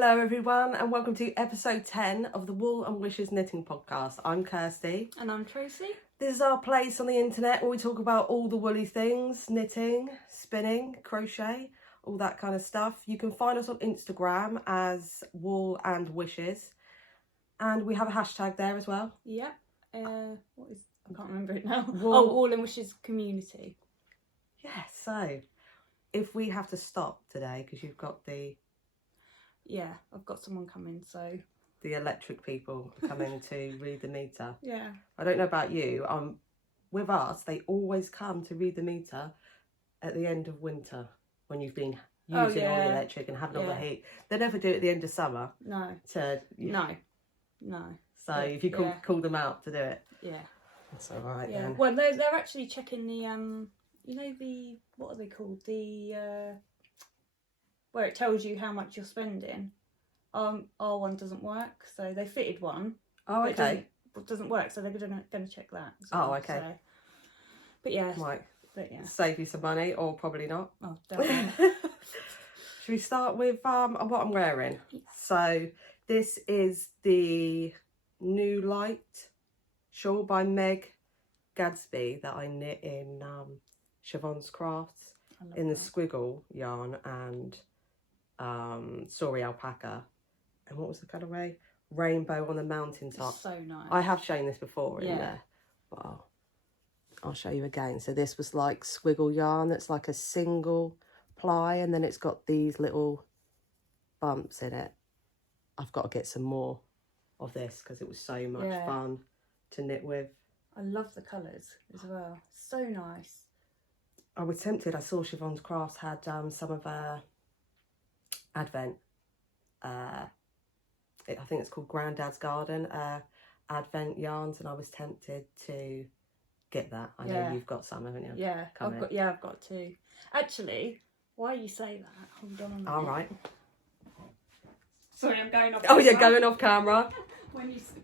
Hello everyone and welcome to episode 10 of the Wool and Wishes Knitting Podcast. I'm Kirsty. And I'm Tracy. This is our place on the internet where we talk about all the woolly things, knitting, spinning, crochet, all that kind of stuff. You can find us on Instagram as Wool and Wishes, and we have a hashtag there as well. Yeah. What is? I can't remember it now. Wool. Wool and Wishes Community. Yeah, so if we have to stop today because you've got Yeah, I've got someone coming, so... the electric people coming to read the meter. Yeah. I don't know about you, with us, they always come to read the meter at the end of winter when you've been using all the electric and having all the heat. They never do it at the end of summer. No. No. So if you call them out to do it. Yeah. That's all right then. Well, they're actually checking the, you know, the, what are they called? The, where it tells you how much you're spending. Our one doesn't work, so they fitted one. Oh, okay. It doesn't work, so they're going to check that. Well, okay. So. But yeah. Might save you some money, or probably not. Oh, definitely. Should we start with what I'm wearing? Yeah. So this is the New Light shawl by Gadsbey that I knit in Siobhan's Crafts in the squiggle yarn and Sorry alpaca. And what was the colourway? Rainbow on the mountaintop. It's so nice. I have shown this before in there, but I'll show you again. So this was like squiggle yarn that's like a single ply, and then it's got these little bumps in it. I've got to get some more of this because it was so much fun to knit with. I love the colours as well. So nice. I was tempted. I saw Siobhan's Crafts had some of her Advent. I think it's called Grandad's Garden Advent yarns, and I was tempted to get that. I know you've got some, haven't you? Yeah, I've got two. Actually, why you say that? Hold on a minute. All right. Sorry, I'm going off. Oh, you're going off camera.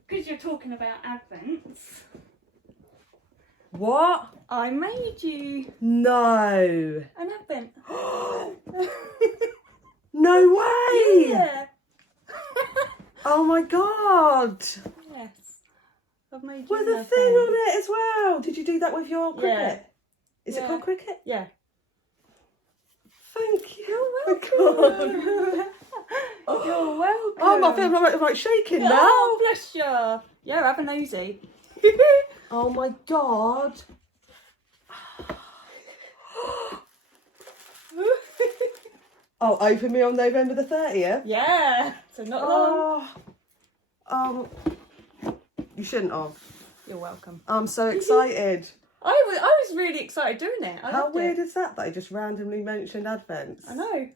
Because you're talking about Advents. What? I made you No. an Advent. No way. Yeah. Oh my god. Yes. I've made you With an a Advent. thing on it as well. Did you do that with your cricket? Yeah. Is it called cricket? Yeah. Thank you. You're welcome. You're welcome. Oh, I feel I'm like shaking now. Oh, bless you. Yeah, have a nosy. Oh my god. Oh, open me on November the 30th? Yeah. So not long. You shouldn't have. You're welcome. I'm so excited. I was really excited doing it. How weird is that they just randomly mentioned Advents? I know.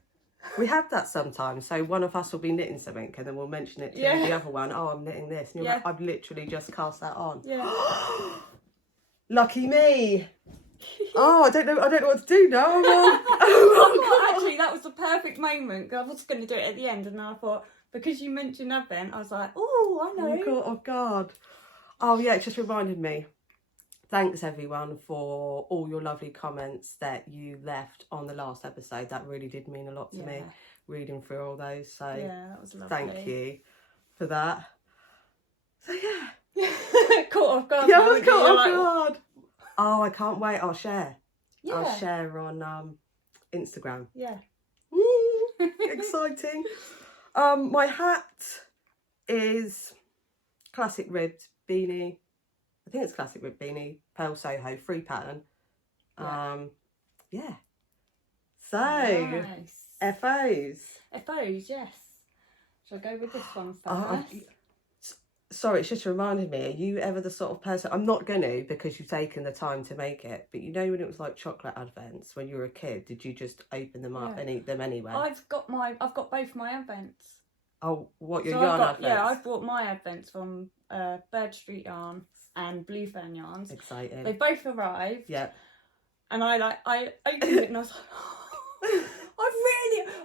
We have that sometimes. So one of us will be knitting something and then we'll mention it to the other one. Oh, I'm knitting this. And you're like, I've literally just cast that on. Yeah. Lucky me. Oh, I don't know what to do now. Actually, that was the perfect moment. I was going to do it at the end, and then I thought, because you mentioned Advent, I was like, oh, I know. Oh God. Oh yeah, it just reminded me. Thanks everyone for all your lovely comments that you left on the last episode. That really did mean a lot to me, reading through all those. So yeah, that was lovely. Thank you for that. So yeah. Caught off guard. Yeah, I was caught off guard. Oh, I can't wait. I'll share. Yeah. I'll share on Instagram. Yeah. Woo, exciting. My hat is classic ribbed beanie. I think it's classic ribbed beanie, Pearl Soho, free pattern. Yeah. So, nice. FOs. FOs, yes. Shall I go with this one first? Sorry, it's just reminded me, are you ever the sort of person, I'm not going to because you've taken the time to make it, but you know when it was like chocolate Advents when you were a kid, did you just open them up and eat them anyway? I've got both my Advents. Oh, what, your yarn Advents? Yeah, I've bought my Advents from Bird Street Yarn and Blue Fern Yarns. Exciting. They both arrived. Yeah. And I opened it and I was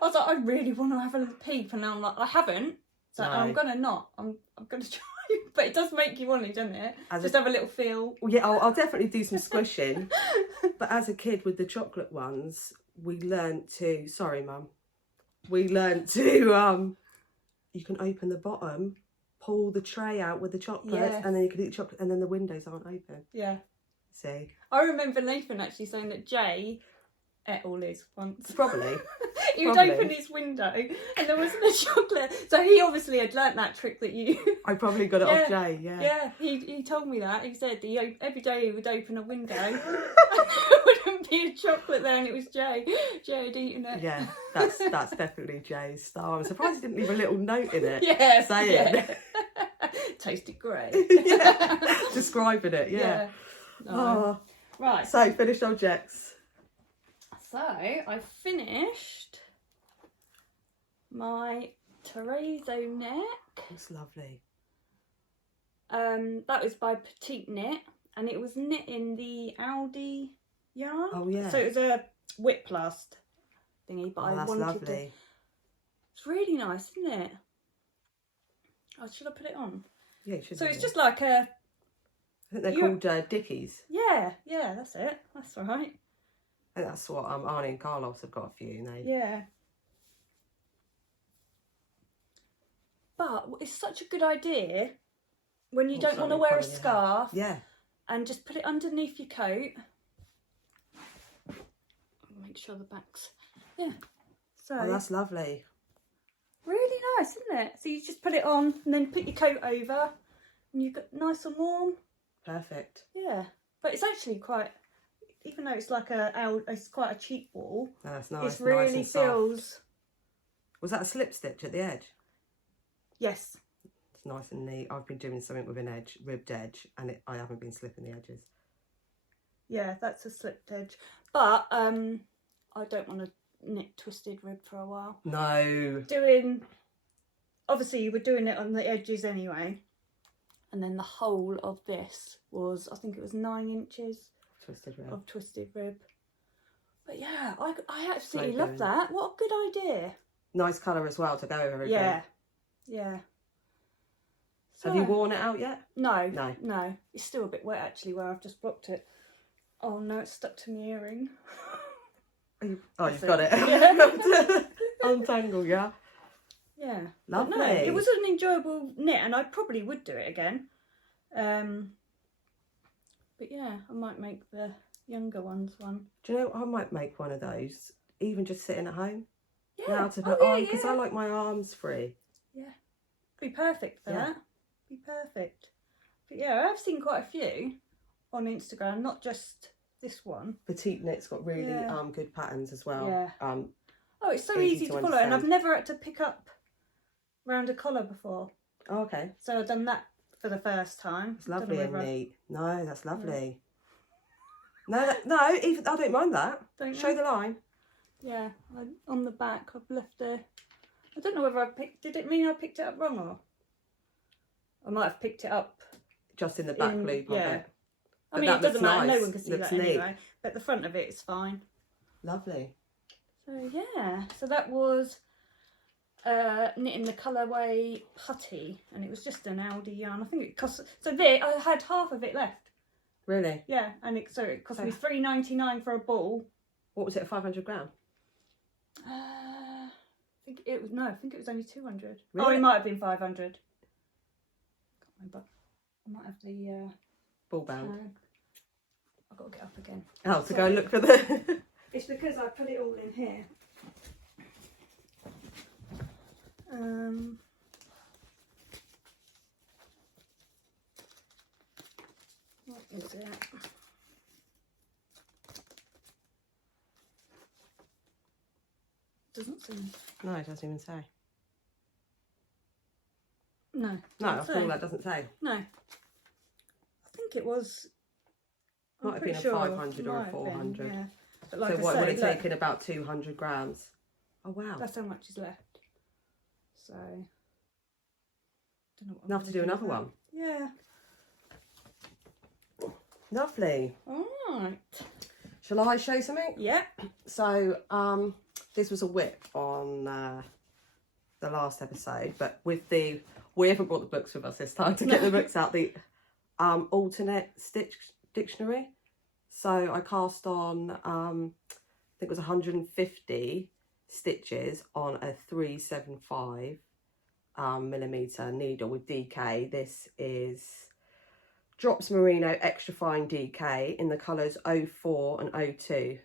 like, I really want to have a little peep, and now I'm like, I haven't. So I'm gonna I'm gonna try, but it does make you want it, doesn't it? Just have a little feel. Yeah, I'll definitely do some squishing. But as a kid with the chocolate ones, we learnt to. Sorry, Mum. We learnt to you can open the bottom, pull the tray out with the chocolates, and then you can eat chocolate, and then the windows aren't open. Yeah. See? I remember Nathan actually saying that Jay ate all his once. Probably. He would open his window and there wasn't a chocolate. So he obviously had learnt that trick that you... I probably got it off Jay, yeah. Yeah, he told me that. He said every day he would open a window and there wouldn't be a chocolate there, and it was Jay. Jay had eaten it. Yeah, that's definitely Jay's style. I'm surprised he didn't leave a little note in it. Yeah. Saying. Yeah. Tasted great. Yeah. Describing it, yeah. No. Oh. Right. So, finished objects. So, I finished my terrazzo neck. It's lovely. That was by Petite Knit, and it was knit in the Aldi yarn. Oh yeah. So it was a whip-last thingy, but I that's wanted lovely. to. It's really nice, isn't it? Oh, should I put it on? Yeah, it should. So it's just like a. I think they're called Dickies. Yeah, that's it. That's right. I think that's what Arnie and Carlos have got a few. Yeah. But it's such a good idea when you don't want to wear a scarf. Yeah. And just put it underneath your coat. Make sure the back's... Yeah. So that's lovely. Really nice, isn't it? So you just put it on and then put your coat over and you've got nice and warm. Perfect. Yeah. But it's actually quite... Even though it's like it's quite a cheap wool. No, that's nice. It really nice and soft. feels... Was that a slip stitch at the edge? Yes. It's nice and neat. I've been doing something with an edge, ribbed edge, and I haven't been slipping the edges. Yeah, that's a slipped edge. But I don't want to knit twisted rib for a while. No. Obviously you were doing it on the edges anyway. And then the whole of this was, I think it was 9 inches of twisted rib. But yeah, I absolutely love that. What a good idea. Nice colour as well to go over again. Yeah. Yeah. So, have you worn it out yet? No. No. It's still a bit wet actually where I've just blocked it. Oh no, it's stuck to my earring. You've got it. Yeah. Untangle, yeah. Yeah. Lovely. No, it was an enjoyable knit and I probably would do it again. But yeah, I might make the younger ones one. Do you know, I might make one of those, even just sitting at home. Yeah. Now to put on, because I like my arms free. Yeah. Be perfect for that. Be perfect. But yeah, I've seen quite a few on Instagram, not just this one. Petite Knit's got really good patterns as well. Yeah. Oh, it's so easy to follow, and I've never had to pick up round a collar before. Oh, okay. So I've done that for the first time. It's lovely and neat. No, that's lovely. Yeah. No, even I don't mind that. Show the line. Yeah, on the back I've left I don't know whether did it mean I picked it up wrong or? I might have picked it up. Just in the back loop of it. I mean, it doesn't matter, no one can see that anyway. But the front of it is fine. Lovely. So yeah, so that was knitting the colourway Putty, and it was just an Aldi yarn. I think it cost, so there, I had half of it left. Really? Yeah, and it cost me $3.99 for a ball. What was it, 500 gram? I think it was only 200. Really? Oh, it might have been 500. Can't remember. I might have the ball bound. I've got to get up again. Oh, to go look for the... It's because I put it all in here. What is it? Doesn't seem. No, it doesn't even say. No. No, after all that doesn't say. No. I think it was. Might have been a 500 or a 400. Yeah. But like so what would it take in about 200 grams? Oh wow. That's how much is left. So. Don't know what enough to do another one. Yeah. Lovely. Alright. Shall I show something? Yeah. So this was a whip on the last episode, but with we haven't brought the books with us this time to get the books out. The Alterknit stitch dictionary. So I cast on I think it was 150 stitches on a 375 millimeter needle with DK. This is Drops Merino Extra Fine DK in the colours 04 and 02,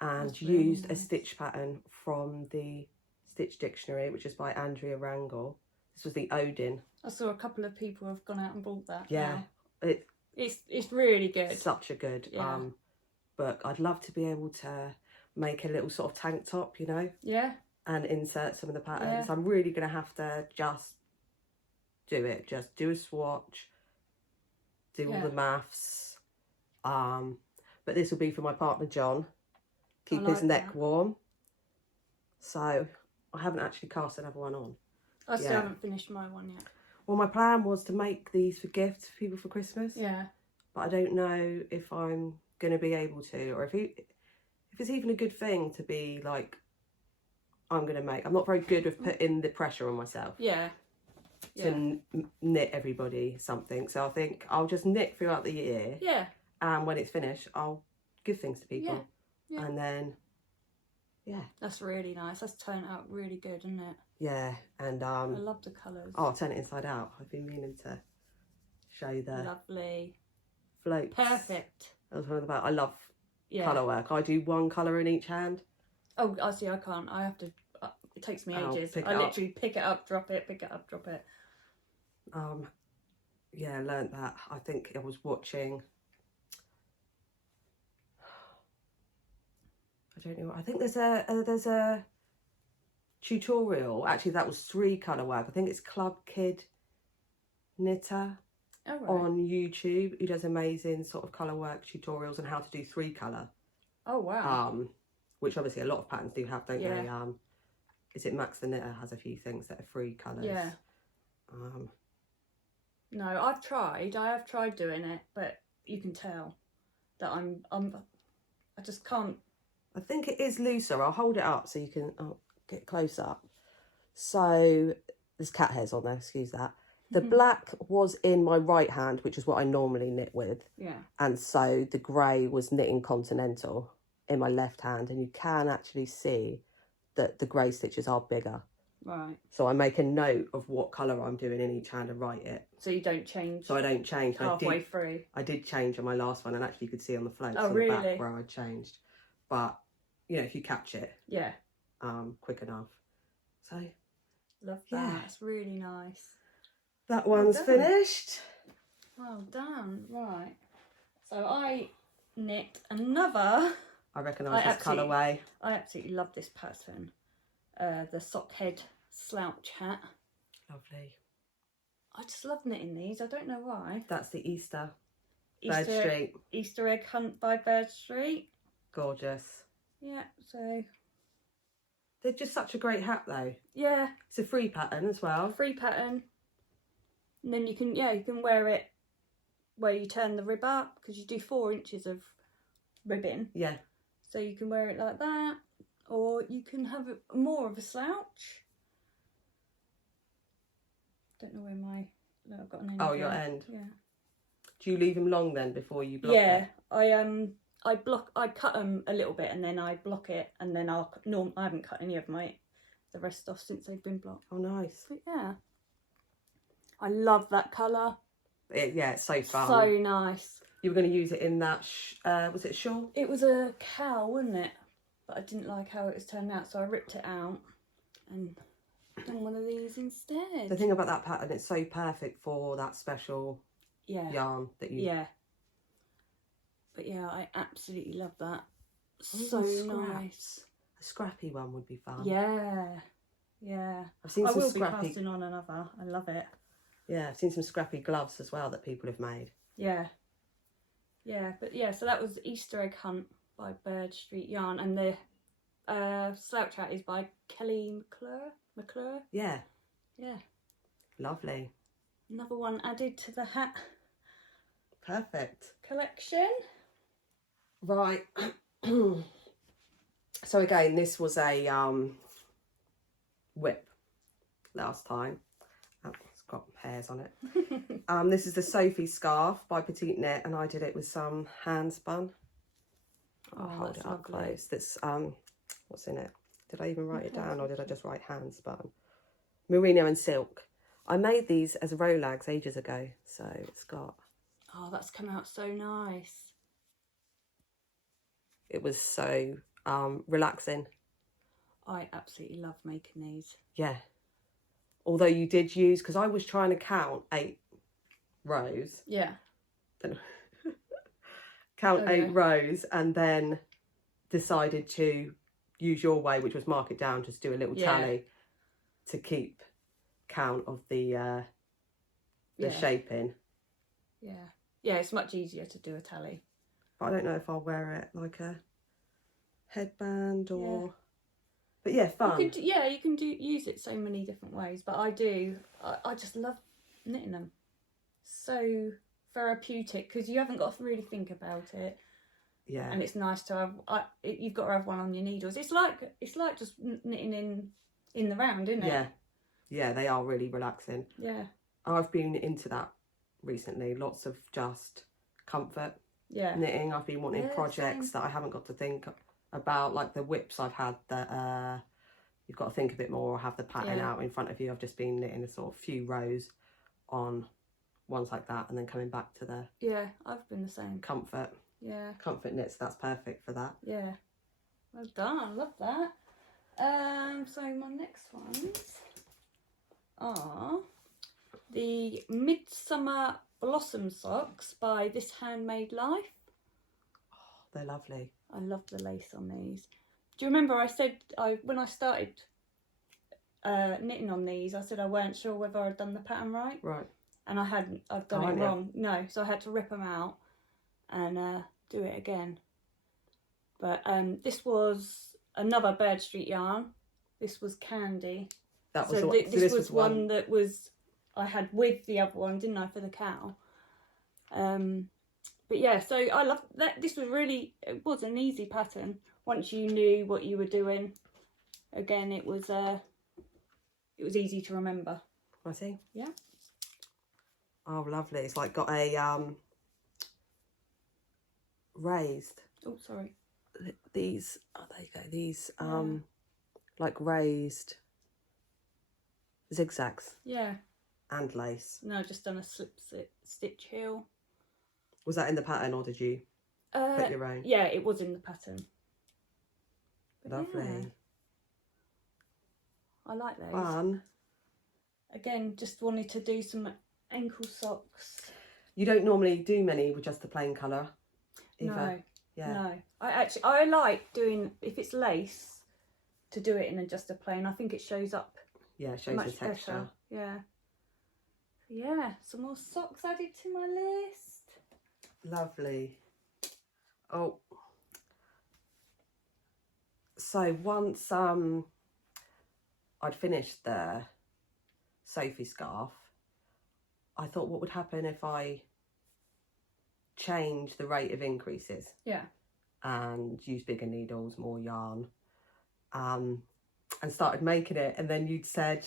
and really used nice. a stitch pattern from the Stitch Dictionary, which is by Andrea Rangel. This was the Odin. I saw a couple of people have gone out and bought that. Yeah, now. It's really good. Such a good book. I'd love to be able to make a little sort of tank top, you know. Yeah. And insert some of the patterns. Yeah. I'm really going to have to just do it. Just do a swatch, do all the maths. But this will be for my partner John. Keep his neck warm. So I haven't actually cast another one on. I still haven't finished my one yet. Well, my plan was to make these for gifts for people for Christmas. Yeah. But I don't know if I'm going to be able to, or if it's even a good thing to be like, I'm going to make. I'm not very good with putting the pressure on myself. Yeah. To knit everybody something. So I think I'll just knit throughout the year. Yeah. And when it's finished, I'll give things to people. Yeah. And then, That's really nice. That's turned out really good, isn't it? Yeah. And I love the colours. Oh, I'll turn it inside out. I've been meaning to show you the lovely floats. Perfect. I was talking about. I love colour work. I do one colour in each hand. Oh, I see. I can't. I have to. It takes me ages. I literally pick it up, drop it, pick it up, drop it. Yeah, I learned that. I think I was watching. I don't know. I think there's a tutorial. Actually, that was 3 colour work. I think it's Club Kid Knitter on YouTube, who does amazing sort of colour work tutorials on how to do 3 colour. Oh wow. Which obviously a lot of patterns do have, don't they? Is it Max the Knitter has a few things that are 3 colours? Yeah. No, I've tried. I have tried doing it, but you can tell that I just can't. I think it is looser. I'll hold it up so you can get close up. So there's cat hairs on there, excuse that. The black was in my right hand, which is what I normally knit with. Yeah. And so the grey was knitting continental in my left hand, and you can actually see that the grey stitches are bigger. Right. So I make a note of what colour I'm doing in each hand and write it. So you don't change. So I don't change. Halfway through. I did change on my last one, and actually you could see on the floats on the back where I changed. But you know, if you catch it, quick enough. So love that. It's really nice. That one's finished. Well done. Right. So I knit another. I recognise this colourway. I absolutely love this pattern. The sock head slouch hat. Lovely. I just love knitting these. I don't know why. That's the Easter Bird Street. Easter egg hunt by Bird Street. Gorgeous. Yeah, so they're just such a great hat though. Yeah. It's a free pattern as well. Free pattern. And then you can wear it where you turn the rib up, because you do 4 inches of ribbing. Yeah. So you can wear it like that, or you can have more of a slouch. Don't know where my... No, I've got an end. Oh, your end. Yeah. Do you leave them long then before you block it? Yeah, I cut them a little bit and then I block it, and then I haven't cut any of the rest off since they've been blocked. Oh, nice. But yeah, I love that colour. It's so fun. So nice. You were going to use it in that, was it a shawl? It was a cowl, wasn't it? But I didn't like how it was turned out, so I ripped it out and done one of these instead. The thing about that pattern, it's so perfect for that special yarn that you... Yeah. But yeah, I absolutely love that. So nice. A scrappy one would be fun. Yeah. Yeah. I've seen some scrappy... be casting on another. I love it. Yeah, I've seen some scrappy gloves as well that people have made. Yeah. Yeah, but yeah, so that was Easter Egg Hunt by Bird Street Yarn, and the slouch hat is by Kelly McClure. Yeah. Yeah. Lovely. Another one added to the hat. Perfect. Collection. Right. So again, this was a whip last time. Oh, it's got hairs on it. This is the Sophie scarf by Petite Knit, and I did it with some hand spun. I'll hold it up close. That's what's in it? Did I even write it down, or did I just write hand spun? merino and silk. I made these as rolags ages ago, so it's got... Oh, that's come out so nice. It was so relaxing. I absolutely love making these. Yeah. Although you did use, because I was trying to count 8 rows. Yeah. Count 8 rows and then decided to use your way, which was mark it down, just do a little tally to keep count of the shaping. Yeah. Yeah, it's much easier to do a tally. But I don't know if I'll wear it like a headband or... Yeah. But yeah, fun. You can use it so many different ways. But I just love knitting them. So therapeutic because you haven't got to really think about it. Yeah. And it's nice to have. You've got to have one on your needles. It's like just knitting in the round, isn't it? Yeah. Yeah, they are really relaxing. Yeah. I've been into that recently. Lots of just comfort knitting. I've been wanting projects that I haven't got to think about, like the whips I've had that you've got to think a bit more or have the pattern out in front of you. I've just been knitting a sort of few rows on ones like that and then coming back to the I've been the same comfort knits. That's perfect for that. Well done, I love that. So my next ones are the Midsummer Blossom Socks by This Handmade Life. Oh, they're lovely. I love the lace on these. Do you remember I said when I started knitting on these, I said I weren't sure whether I'd done the pattern right. Right. And I hadn't. I'd done it wrong. No, so I had to rip them out and do it again. But this was another Bird Street yarn. This was Candy. That was this was one that was I had with the other one, didn't I, for the cowl? But yeah, so I love that. This was it was an easy pattern once you knew what you were doing. Again, it was easy to remember. I see. Yeah. Oh, lovely! It's like got a raised. Oh, sorry. These. Oh, there you go. These like raised zigzags. Yeah. And lace. No, just done a slip stitch heel. Was that in the pattern or did you put your own? Yeah, it was in the pattern. But lovely. Yeah. I like those. Fun. Again, just wanted to do some ankle socks. You don't normally do many with just the plain colour either? No. Yeah. No. I like doing, if it's lace, to do it in just a plain. I think it shows up. Yeah, it shows the texture. Better. Yeah. Yeah, some more socks added to my list. Lovely. Oh. So once I'd finished the Sophie scarf, I thought what would happen if I change the rate of increases? Yeah. And use bigger needles, more yarn, and started making it. And then you'd said,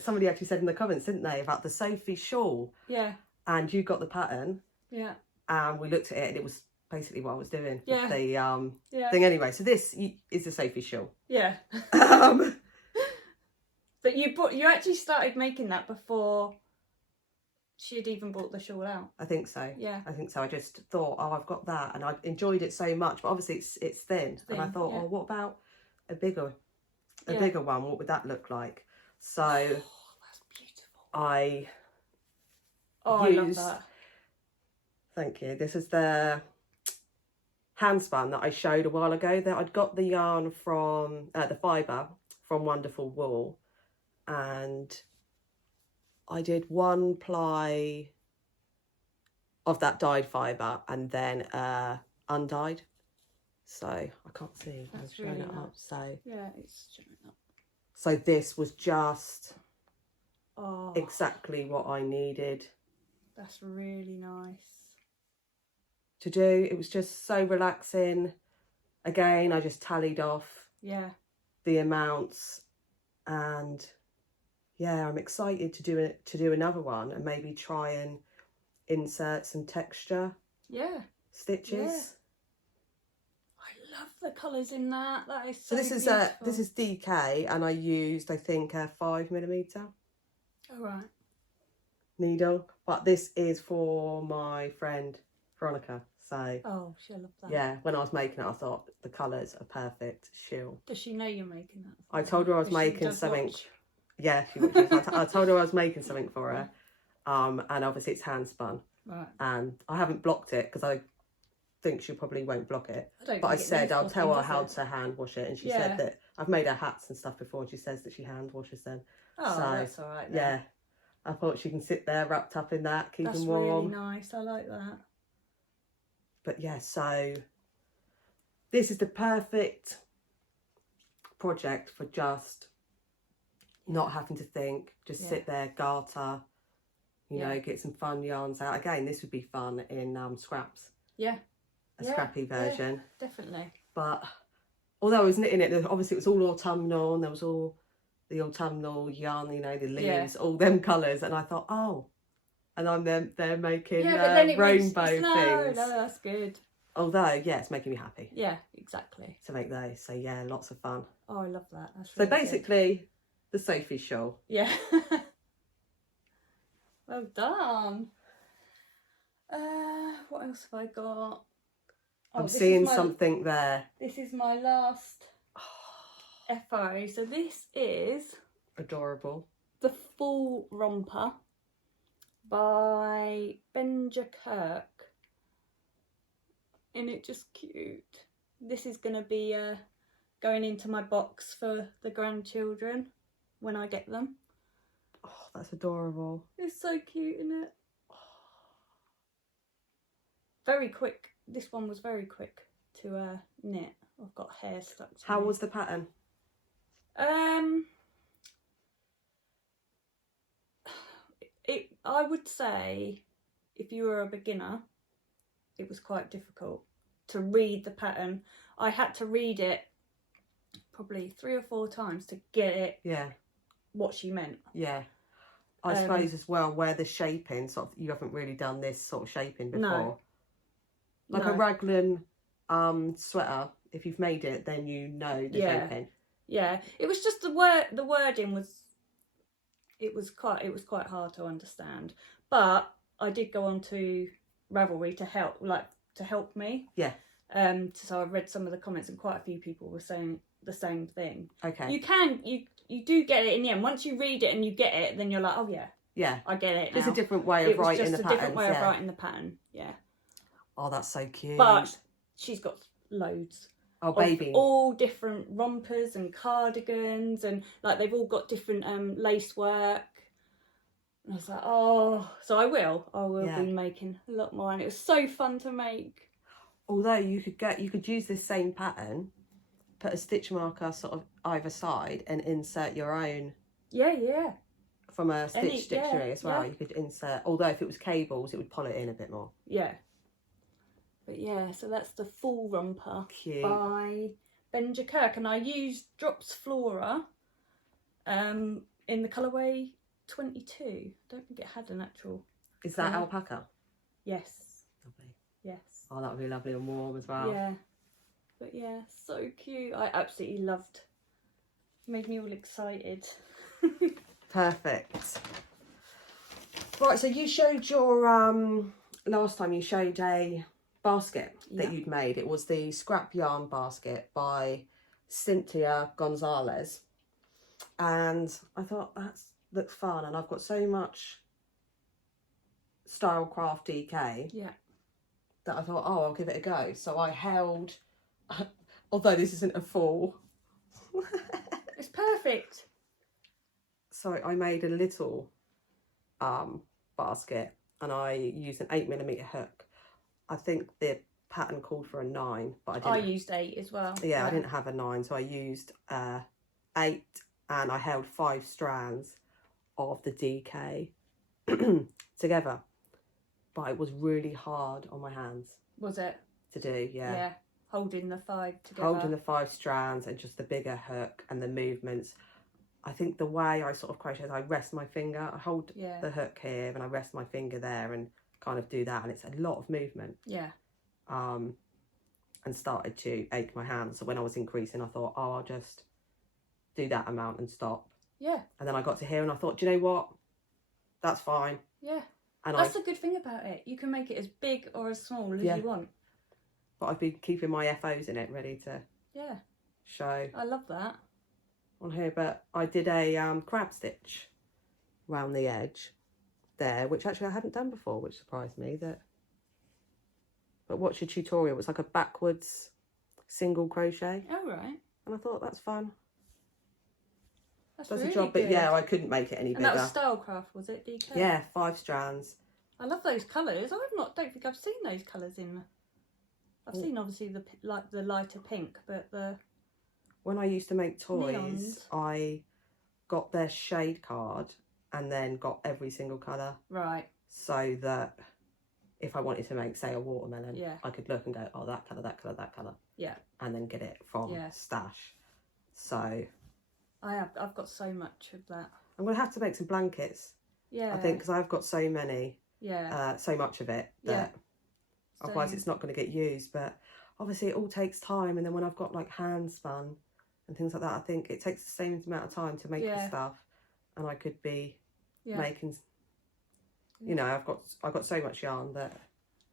somebody actually said in the comments, didn't they, about the Sophie shawl? Yeah. And you got the pattern. Yeah. And we looked at it and it was basically what I was doing. Yeah. With the thing anyway. So this is the Sophie shawl. Yeah. But you actually started making that before she had even brought the shawl out. I think so. Yeah. I think so. I just thought, oh, I've got that, and I enjoyed it so much. But obviously, it's thin, and I thought, oh, what about a bigger one? What would that look like? So, that's beautiful. I love that. Thank you. This is the handspun that I showed a while ago. That I'd got the yarn from the fibre from Wonderful Wool, and I did 1 ply of that dyed fibre and then undyed. So I can't see. That's really really nice. Up. So yeah, it's showing up. So this was just exactly what I needed. That's really nice to do. It was just so relaxing. Again, I just tallied off the amounts, and yeah, I'm excited to do another one and maybe try and insert some texture stitches. I love the colours in that. That is So so beautiful. this is DK, and I used, I think, a 5mm needle. But this is for my friend Veronica. So she'll love that. yeah, when I was making it, I thought the colours are perfect. Does she know you're making that? I told her I was making something. Yeah, she watches. I told her I was making something for her. And obviously it's hand spun. Right. And I haven't blocked it because I think she probably won't block it. But I said I'll tell her how to hand wash it, and she said that I've made her hats and stuff before, and she says that she hand washes them. Oh, so, that's all right. Then. Yeah, I thought she can sit there wrapped up in that, keep them warm. That's really nice. I like that. But yeah, so this is the perfect project for just not having to think, just sit there, garter, you know, get some fun yarns out. Again, this would be fun in scraps. Yeah. A scrappy version. Yeah, definitely. But although I was knitting it, obviously it was all autumnal, and there was all the autumnal yarn, you know, the leaves, all them colours, and I thought, oh, and I'm there making rainbow things. No, that's good. Although, yeah, it's making me happy. Yeah, exactly. To make those. So yeah, lots of fun. Oh, I love that. That's really so basically, the Sophie shawl. Yeah. Well done. What else have I got? I'm seeing something there. This is my last FO. So this is adorable. The Full Romper by Benja Kirk. Isn't it just cute? This is going to be going into my box for the grandchildren when I get them. Oh, that's adorable. It's so cute, isn't it? Very quick. This one was very quick to knit. I've got hair stuck to How me. was the pattern? I would say if you were a beginner, it was quite difficult to read the pattern. I had to read it probably 3 or 4 times to get it. Yeah. What she meant. Yeah. I suppose as well where the shaping, sort of, you haven't really done this sort of shaping before. No. Like a raglan sweater, if you've made it, then you know the shaping. Yeah, it was just the wording was. It was quite hard to understand, but I did go on to Ravelry to help me. Yeah. So I read some of the comments, and quite a few people were saying the same thing. Okay. You do get it in the end. Once you read it and you get it, then you're like, oh yeah. Yeah. I get it now. It's a different way of writing the pattern. It's just a different way of writing the pattern. Yeah. Oh, that's so cute. But she's got loads. Oh, baby. All different rompers and cardigans, and like they've all got different lace work. And I was like, oh, so I will be making a lot more, and it was so fun to make. Although you could use this same pattern, put a stitch marker sort of either side, and insert your own. Yeah. From a stitch dictionary as well. Yeah. You could insert. Although if it was cables, it would pull it in a bit more. Yeah. But yeah, so that's The Full Romper by Benja Kirk, and I used Drops Flora in the colourway 22. I don't think it had an actual. Is that alpaca? Yes. Lovely. Yes. Oh, that would be lovely and warm as well. Yeah. But yeah, so cute. I absolutely loved. Made me all excited. Perfect. Right, so you showed your last time you showed a basket that you'd made. It was the Scrap Yarn Basket by Cynthia Gonzalez, and I thought that looks fun, and I've got so much Stylecraft DK that I thought, oh, I'll give it a go. So I held, although this isn't a full it's perfect. So I made a little basket, and I used an 8mm hook. I think the pattern called for a 9, but I used 8 as well. Yeah, I didn't have a 9, so I used 8, and I held 5 strands of the DK together. But it was really hard on my hands. Was it? To do, yeah. Yeah, holding the 5 together. Holding the 5 strands and just the bigger hook and the movements. I think the way I sort of crochet is I rest my finger, I hold the hook here and I rest my finger there and kind of do that, and it's a lot of movement. Yeah. and started to ache my hands. So when I was increasing, I thought, oh, I'll just do that amount and stop. Yeah. And then I got to here and I thought, do you know what? That's fine. Yeah. And that's the good thing about it. You can make it as big or as small as you want. But I've been keeping my FOs in it ready to show. I love that. On here, but I did a crab stitch around the edge there, which actually I hadn't done before, which surprised me. But watch your tutorial. It's like a backwards single crochet. Oh, right. And I thought, that's fun. That's does really a job, good. but yeah, I couldn't make it any bigger. And that was Stylecraft, was it? DK? Yeah, 5 strands. I love those colours. Don't think I've seen those colours in. I've seen obviously the lighter pink, but the. When I used to make toys, neons. I got their shade card and then got every single colour. Right. So that if I wanted to make, say, a watermelon, yeah. I could look and go, oh, that colour, that colour, that colour. Yeah. And then get it from Stash. So. I've got so much of that. I'm going to have to make some blankets. Yeah. I think because I've got so many. Yeah. So much of it that otherwise it's not going to get used. But obviously it all takes time. And then when I've got like hand spun and things like that, I think it takes the same amount of time to make the stuff. And I could be making, you know, I've got so much yarn that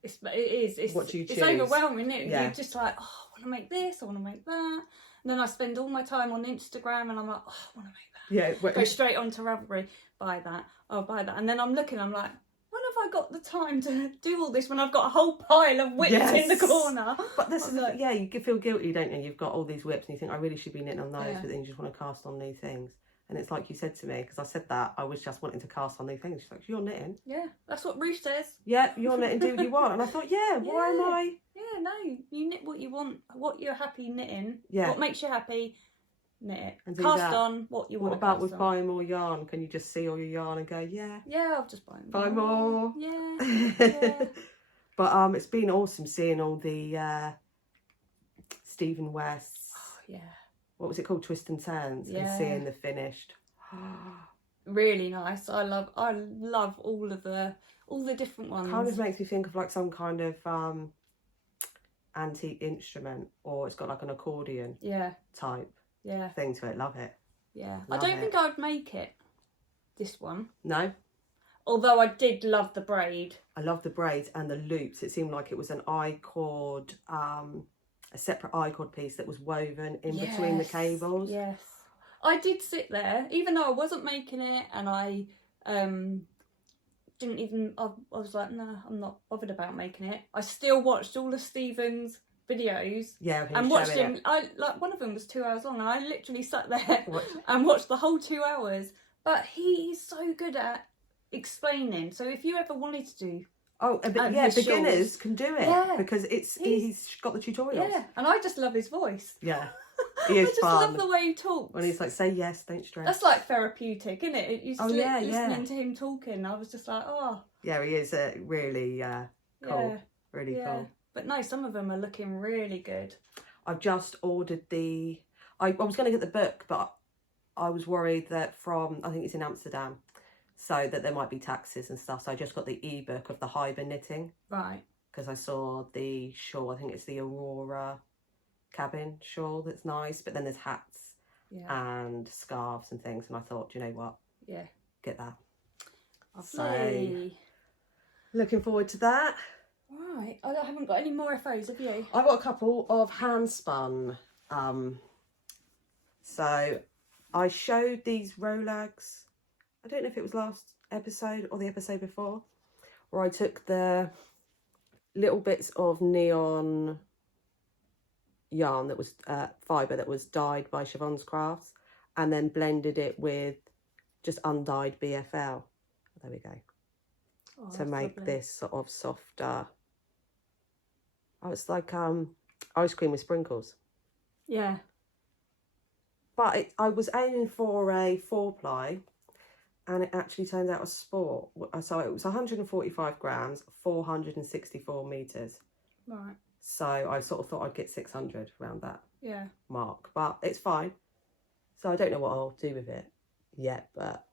it is. What do you choose? It's overwhelming, isn't it? Yeah. You're just like, oh, I want to make this, I want to make that. And then I spend all my time on Instagram and I'm like, oh, I want to make that. Yeah. Go straight on to Ravelry, buy that, buy that. And then I'm looking, I'm like, when have I got the time to do all this when I've got a whole pile of whips in the corner? But this is, like, you feel guilty, don't you? You've got all these whips and you think, I really should be knitting on those, but then you just want to cast on new things. And it's like you said to me, because I said that, I was just wanting to cast on new things. She's like, you're knitting. Yeah, that's what Ruth says. Yeah, you're knitting, do what you want. And I thought, why am I? Yeah, no, you knit what you want, what you're happy knitting. Yeah. What makes you happy, knit it. And cast on what you want. What about with buying more yarn? Can you just see all your yarn and go, yeah, I'll just buy more. Buy more. Yeah. But it's been awesome seeing all the Stephen West's. Oh, yeah. What was it called? Twist and Turns. Yeah. And seeing the finished. Really nice. I love all the different ones. Kind of makes me think of like some kind of antique instrument, or it's got like an accordion type thing to it. Love it. Yeah. I don't think I'd make it, this one. No. Although I did love the braid. I love the braids and the loops. It seemed like it was an I-cord, a separate I-cord piece that was woven in between the cables. Yes. I did sit there, even though I wasn't making it, and I didn't even, I was like, no, I'm not bothered about making it. I still watched all of Stephen's videos and watched him. One of them was 2 hours long, and I literally sat there and watched the whole 2 hours. But he's so good at explaining. So if you ever wanted to do beginners can do it because he's got the tutorials. Yeah, and I just love his voice. Yeah, he is fun. I just love the way he talks. When he's like, say yes, don't stress. That's like therapeutic, isn't it? It's listening to him talking. I was just like, oh. Yeah, he is really cool. Really cool. But no, some of them are looking really good. I've just ordered I was going to get the book, but I was worried that I think it's in Amsterdam, so that there might be taxes and stuff. So I just got the ebook of the Hyber knitting. Right. Because I saw the shawl, I think it's the Aurora cabin shawl that's nice, but then there's hats and scarves and things, and I thought, do you know what? Yeah. Get that. Lovely. So, looking forward to that. Right. I haven't got any more FOs, have you? I've got a couple of hand spun. So I showed these Rolags, I don't know if it was last episode or the episode before, where I took the little bits of neon yarn that was fibre that was dyed by Siobhan's Crafts, and then blended it with just undyed BFL. There we go. To make lovely. This sort of softer. Oh, it's like ice cream with sprinkles. Yeah. But I was aiming for a 4-ply, and it actually turned out a sport. So it was 145 grams, 464 metres. Right. So I sort of thought I'd get 600 around that mark. But it's fine. So I don't know what I'll do with it yet, but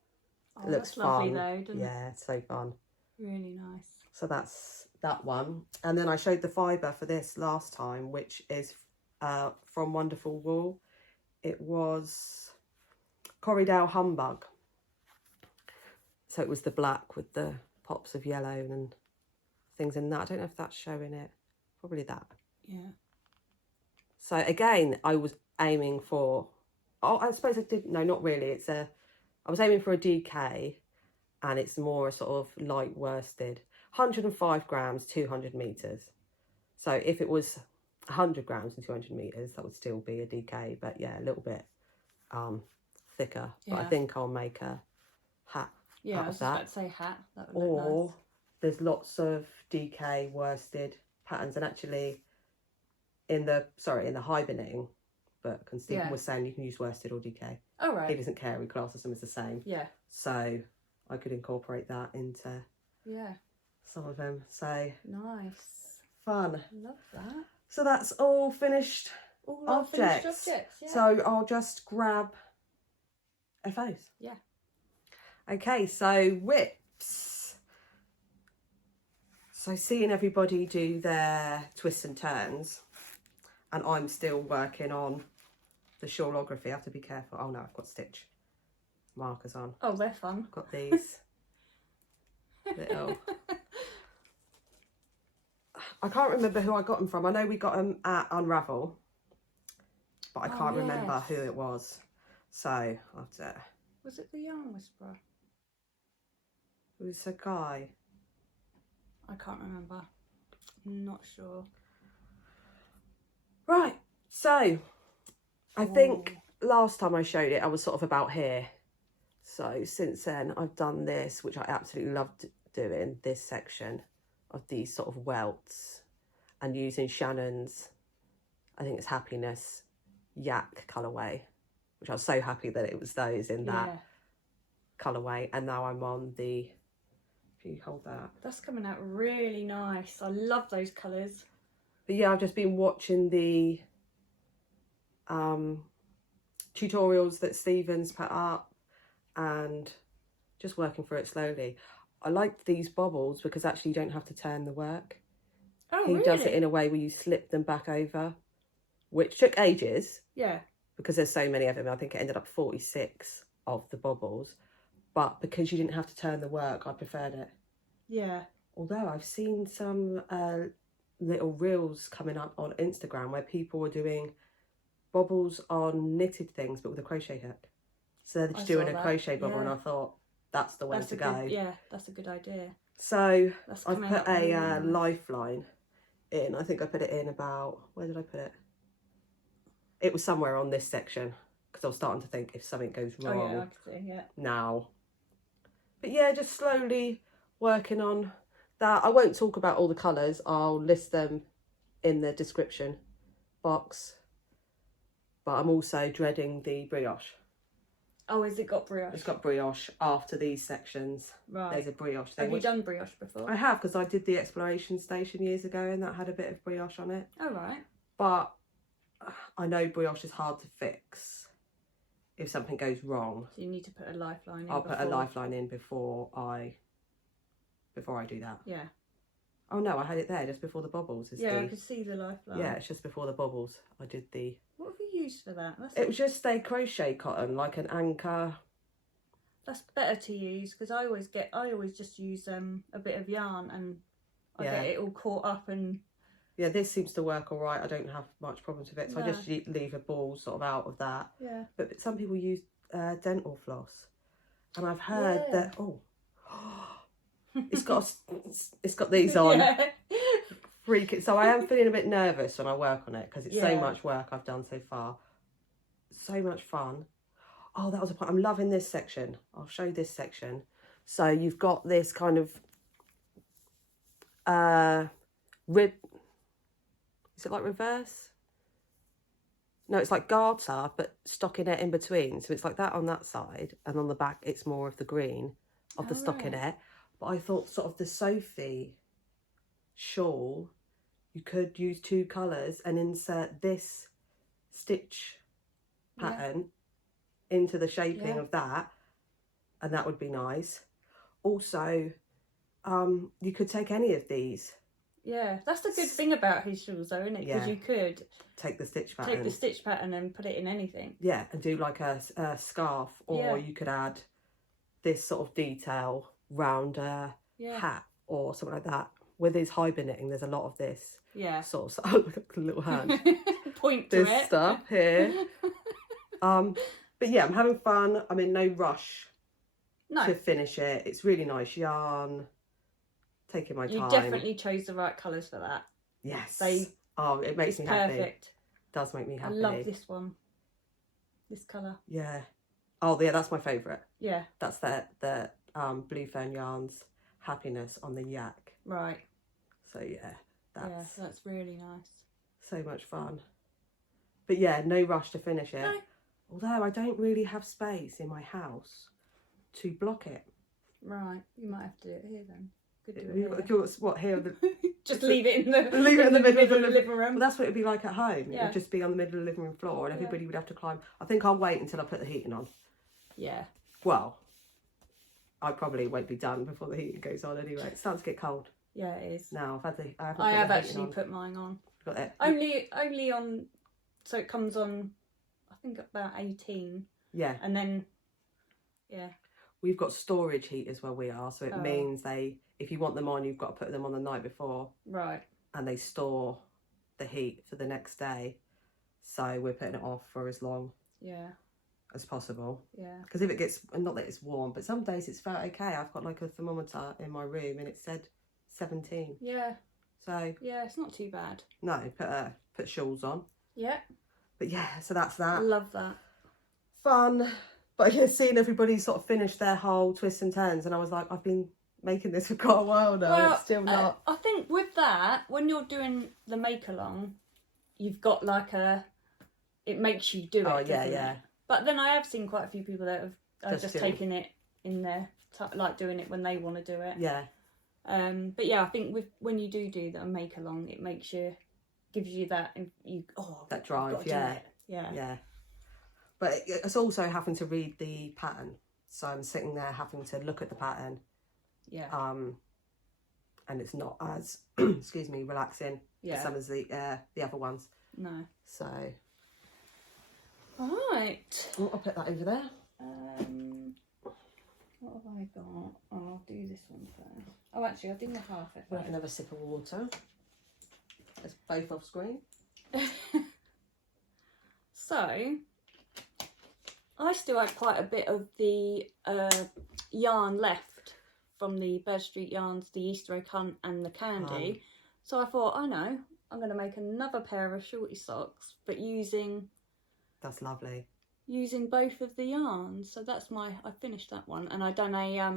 it looks fun. Lovely though, doesn't it? Yeah, it's so fun. Really nice. So that's that one. And then I showed the fibre for this last time, which is from Wonderful Wool. It was Corriedale Humbug. So it was the black with the pops of yellow and things in that. I don't know if that's showing it. Probably that. Yeah. So again, I was aiming for, oh, I suppose I did, no, not really. I was aiming for a DK, and it's more a sort of light worsted. 105 grams, 200 metres. So if it was 100 grams and 200 metres, that would still be a DK. But yeah, a little bit thicker. Yeah. But I think I'll make a hat. Yeah, I was just about to say hat. That would look Or nice. there's lots of DK worsted patterns, and actually in the hibernating book, and Stephen was saying you can use worsted or DK. Oh, right. He doesn't care, he classes them as the same. Yeah. So I could incorporate that into some of them. So nice. Fun. Love that. So that's all finished All our finished objects, yeah. So I'll just grab FOs. Yeah. Okay, so whips. So seeing everybody do their twists and turns, and I'm still working on the shawlography. I have to be careful. Oh no, I've got stitch markers on. Oh, they're fun. I've got these little... I can't remember who I got them from. I know we got them at Unravel, but I can't remember who it was. So I'll have to... Was it the Yarn Whisperer? It was a guy. I can't remember. I'm not sure. Right, so I think last time I showed it, I was sort of about here. So since then, I've done this, which I absolutely loved doing, this section of these sort of welts, and using Shannon's, I think it's Happiness Yak colourway, which I was so happy that it was those in that colourway. And now I'm on the, if you hold that. That's coming out really nice. I love those colours. But yeah, I've just been watching the tutorials that Stephen's put up and just working through it slowly. I liked these bobbles because actually you don't have to turn the work. Oh, he does it in a way where you slip them back over, which took ages. Yeah. Because there's so many of them. I think it ended up 46 of the bobbles. But because you didn't have to turn the work, I preferred it. Yeah. Although I've seen some little reels coming up on Instagram where people were doing bobbles on knitted things, but with a crochet hook. So they're just doing a crochet bobble, and I thought that's the way to go. Yeah, that's a good idea. So I've put a lifeline in. I think I put it in about, where did I put it? It was somewhere on this section, because I was starting to think if something goes wrong. Oh yeah, I can see, yeah. Now. But yeah, just slowly working on that. I won't talk about all the colours. I'll list them in the description box. But I'm also dreading the brioche. Oh, has it got brioche? It's got brioche after these sections. Right. There's a brioche thing. Have you done brioche before? I have, because I did the exploration station years ago and that had a bit of brioche on it. Oh, right. But I know brioche is hard to fix if something goes wrong. So you need to put a lifeline in. I'll put a lifeline in before I do that. Yeah. Oh no, I had it there just before the bobbles. I could see the lifeline. Yeah, it's just before the bobbles. I did the... What have you used for that? It was just a crochet cotton, like an anchor. That's better to use, because I always just use a bit of yarn and I get it all caught up and... Yeah, this seems to work all right. I don't have much problems with it, so I just leave a ball sort of out of that. Yeah. But some people use dental floss, and I've heard that it's got these on. Yeah. Freak. So I am feeling a bit nervous when I work on it because it's so much work I've done so far. So much fun. Oh, that was a point. I'm loving this section. I'll show you this section. So you've got this kind of rib. Is it like reverse? No, it's like garter, but stockinette in between. So it's like that on that side, and on the back it's more of the green of the stockinette. But I thought sort of the Sophie shawl, you could use two colours and insert this stitch pattern into the shaping of that, and that would be nice. Also, you could take any of these Yeah, that's the good thing about his shawls though, isn't it? Because you could take the stitch pattern and put it in anything. Yeah, and do like a scarf, or you could add this sort of detail round a hat or something like that. With his hybrid knitting, there's a lot of this sort of look at the little hand. Point to this stuff here. But yeah, I'm having fun. I'm in no rush to finish it. It's really nice yarn. Taking my time. You definitely chose the right colours for that. Yes. It makes me happy. Perfect. Does make me happy. I love this one. This colour. Yeah. Oh yeah, that's my favourite. Yeah. That's the Blue Fern Yarns Happiness on the yak. Right. So yeah, that's really nice. So much fun. But yeah, no rush to finish it. No. Although I don't really have space in my house to block it. Right. You might have to do it here then. What here? Just leave it in the middle of the living room. Well, that's what it'd be like at home. It would just be on the middle of the living room floor, and everybody would have to climb. I think I'll wait until I put the heating on. Yeah. Well, I probably won't be done before the heating goes on anyway. It starts to get cold. Yeah, it is. Now I have actually put mine on. Got it. Only on. So it comes on, I think about 18. Yeah. And then, we've got storage heaters where we are, so it means if you want them on, you've got to put them on the night before. Right. And they store the heat for the next day. So we're putting it off for as long as possible. Yeah. Because if it gets, not that it's warm, but some days it's felt okay. I've got like a thermometer in my room and it said 17. Yeah. So. Yeah, it's not too bad. No, put shawls on. Yeah. But yeah, so that's that. I love that. Fun. But yeah, seeing everybody sort of finish their whole twists and turns, and I was like, I've been making this for quite a while now, and it's still not. I think with that, when you're doing the make along, you've got like it makes you do it. Oh yeah, yeah. But then I have seen quite a few people that have just taken it in their like doing it when they want to do it. Yeah. But yeah, I think when you do the make along, it gives you that that drive. Yeah. Yeah. But it's also having to read the pattern. So I'm sitting there having to look at the pattern. Yeah. And it's not as, excuse me, relaxing as some of the other ones. No. So. Right. I'll put that over there. What have I got? I'll do this one first. Oh, actually, I'll do my half it. We'll have another sip of water. It's both off screen. So. I still had quite a bit of the yarn left from the Bird Street Yarns, the Easter egg hunt and the candy. So I thought, I'm going to make another pair of shorty socks, but using... That's lovely. Using both of the yarns. So that's I finished that one. And I done a,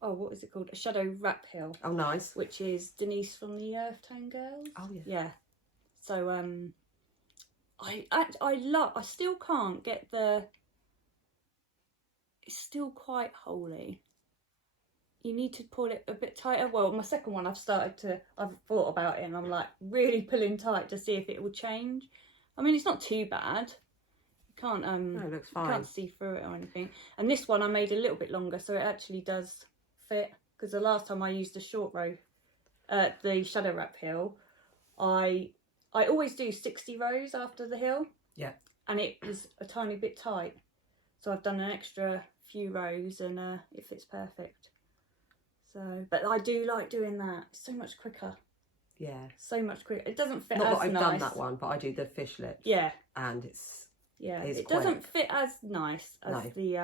what is it called? A shadow wrap hill. Oh, nice. Which is Denise from the Earth Tone Girls. Oh, yeah. Yeah. So, I still can't get it's still quite holy. You need to pull it a bit tighter. Well, my second one I've thought about it and I'm like really pulling tight to see if it will change. I mean, it's not too bad. You can't no, it looks fine. You can't see through it or anything. And this one I made a little bit longer, so it actually does fit. Because the last time I used the short row, the shadow wrap hill, I always do 60 rows after the hill. Yeah. And it was a tiny bit tight. So I've done an extra few rows and it fits perfect. So, but I do like doing that. It's so much quicker. Yeah. So much quicker. It doesn't fit Not as that I've nice. done that one, but I do the fish lips. Yeah. And it's... Yeah. It doesn't fit as nice as the...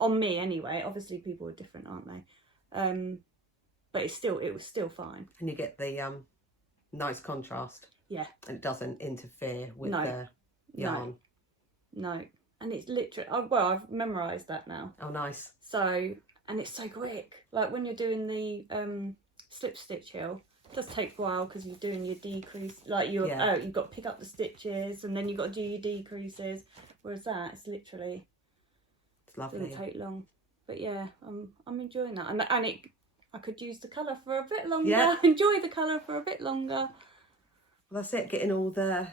on me anyway. Obviously people are different, aren't they? But it was still fine. And you get the nice contrast. Yeah. And it doesn't interfere with the yarn. No. And it's literally... I've memorised that now. Oh, nice. So... And it's so quick. Like when you're doing the slip stitch hill, it does take a while because you're doing your decrease. Like you've got to pick up the stitches and then you've got to do your decreases. Whereas that, it's literally... It's lovely. It doesn't take long. But yeah, I'm enjoying that. And I could use the colour for a bit longer. Yeah. Enjoy the colour for a bit longer. Well, that's it. Getting all the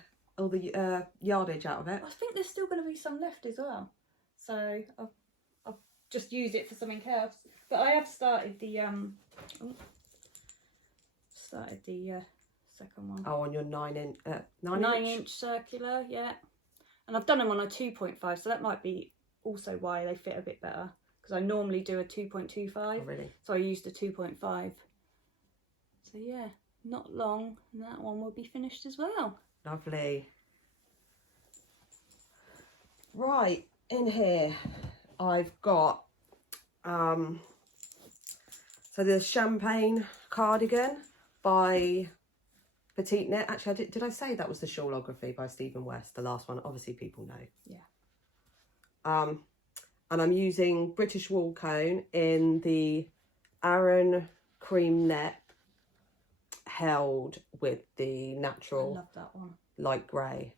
yardage out of it. I think there's still going to be some left as well. So I'll just use it for something else. But I have started the started the second one. Oh, on your 9-inch, 9-inch circular, yeah. And I've done them on a 2.5, so that might be also why they fit a bit better. Because I normally do a 2.25. Oh, really? So I used a 2.5. So yeah, not long, and that one will be finished as well. Lovely. Right, in here I've got so the Champagne cardigan by Petite Knit. Actually, did I say that was the Shawlography by Stephen West, the last one? Obviously people know. Yeah. And I'm using British wool cone in the Aran cream net held with the natural I love that one. light grey.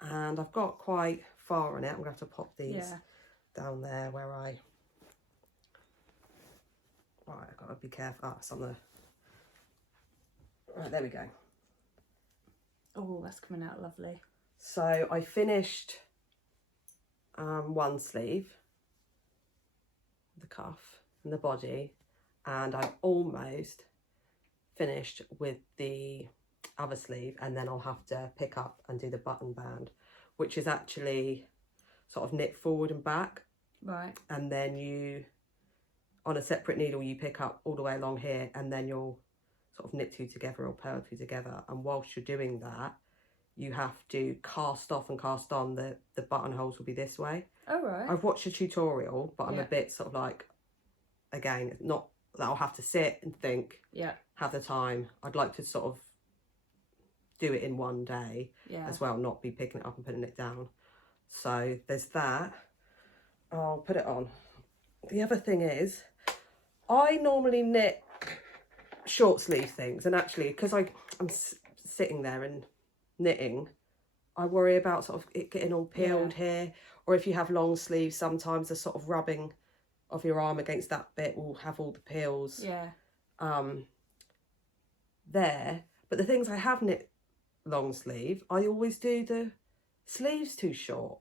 And I've got quite far in it. I'm going to have to pop these down there where I... Right, I've got to be careful. Ah, it's on the... Right, there we go. Oh, that's coming out lovely. So I finished one sleeve, the cuff and the body, and I've almost finished with the other sleeve, and then I'll have to pick up and do the button band, which is actually sort of knit forward and back. Right. And then you, on a separate needle, you pick up all the way along here, and then you'll sort of knit two together or purl two together. And whilst you're doing that, you have to cast off and cast on. The buttonholes will be this way. Oh, right. I've watched a tutorial, but I'm a bit sort of like, again, not that I'll have to sit and think, have the time. I'd like to sort of do it in one day as well, not be picking it up and putting it down. So there's that. I'll put it on. The other thing is, I normally knit short sleeve things, and actually, because I'm sitting there and knitting, I worry about sort of it getting all peeled here, or if you have long sleeves, sometimes the sort of rubbing of your arm against that bit will have all the peels there. But the things I have knit long sleeve, I always do the sleeves too short.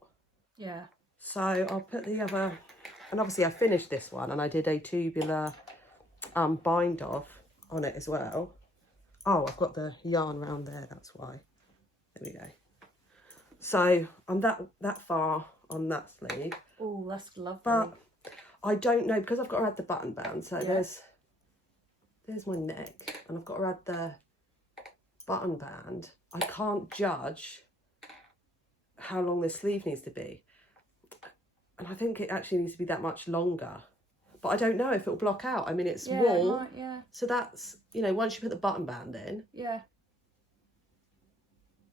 Yeah. So I'll put the other, and obviously I finished this one and I did a tubular bind off on it as well. Oh, I've got the yarn around there, that's why. There we go. So I'm that far on that sleeve. Oh, that's lovely. But I don't know, because I've got to add the button band. So there's my neck, and I've got to add the button band. I can't judge how long this sleeve needs to be. And I think it actually needs to be that much longer. But I don't know if it'll block out. I mean, it's wool. It might, so that's, you know, once you put the button band in. Yeah.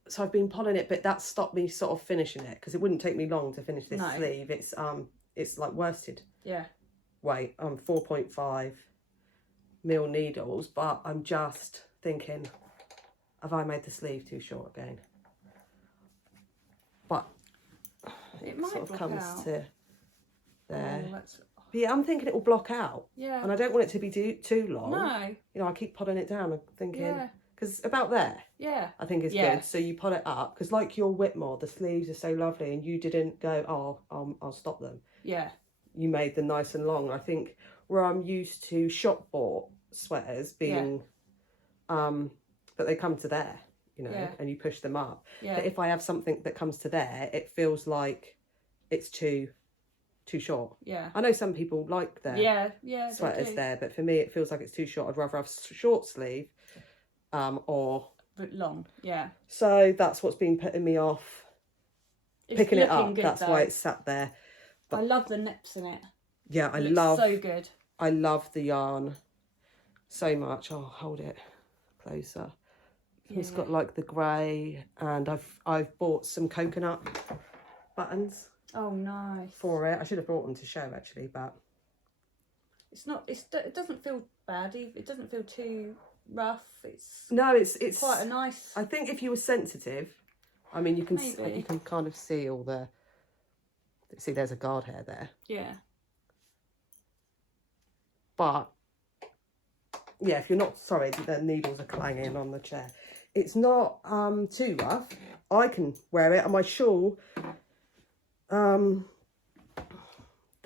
So I've been polling it, but that stopped me sort of finishing it, because it wouldn't take me long to finish this sleeve. It's like worsted weight, 4.5 mil needles, but I'm just thinking, have I made the sleeve too short again? But it might sort of comes out. to there. Oh, but yeah, I'm thinking it will block out. Yeah. And I don't want it to be too long. No. You know, I keep pulling it down and thinking, because about there, I think is good. So you pull it up, because like your Whitmore, the sleeves are so lovely, and you didn't go, oh, I'll stop them. Yeah. You made them nice and long. I think where I'm used to shop bought sweaters being, but they come to there, you know, and you push them up. Yeah. But if I have something that comes to there, it feels like it's too short. Yeah. I know some people like their sweaters there, but for me it feels like it's too short. I'd rather have short sleeve or long. Yeah. So that's what's been putting me off picking it up. Good, that's why it's sat there. But I love the nips in it. Yeah, I love so good. I love the yarn so much. I'll hold it closer. So it's got like the grey, and I've bought some coconut buttons. Oh, nice. For it. I should have brought them to show actually, but it's not. It doesn't feel bad. It doesn't feel too rough. It's quite a nice. I think if you were sensitive, I mean, you can kind of see all the. See, there's a guard hair there. Yeah. But yeah, if you're not sorry, the needles are clanging on the chair. It's not too rough. I can wear it, and my shawl that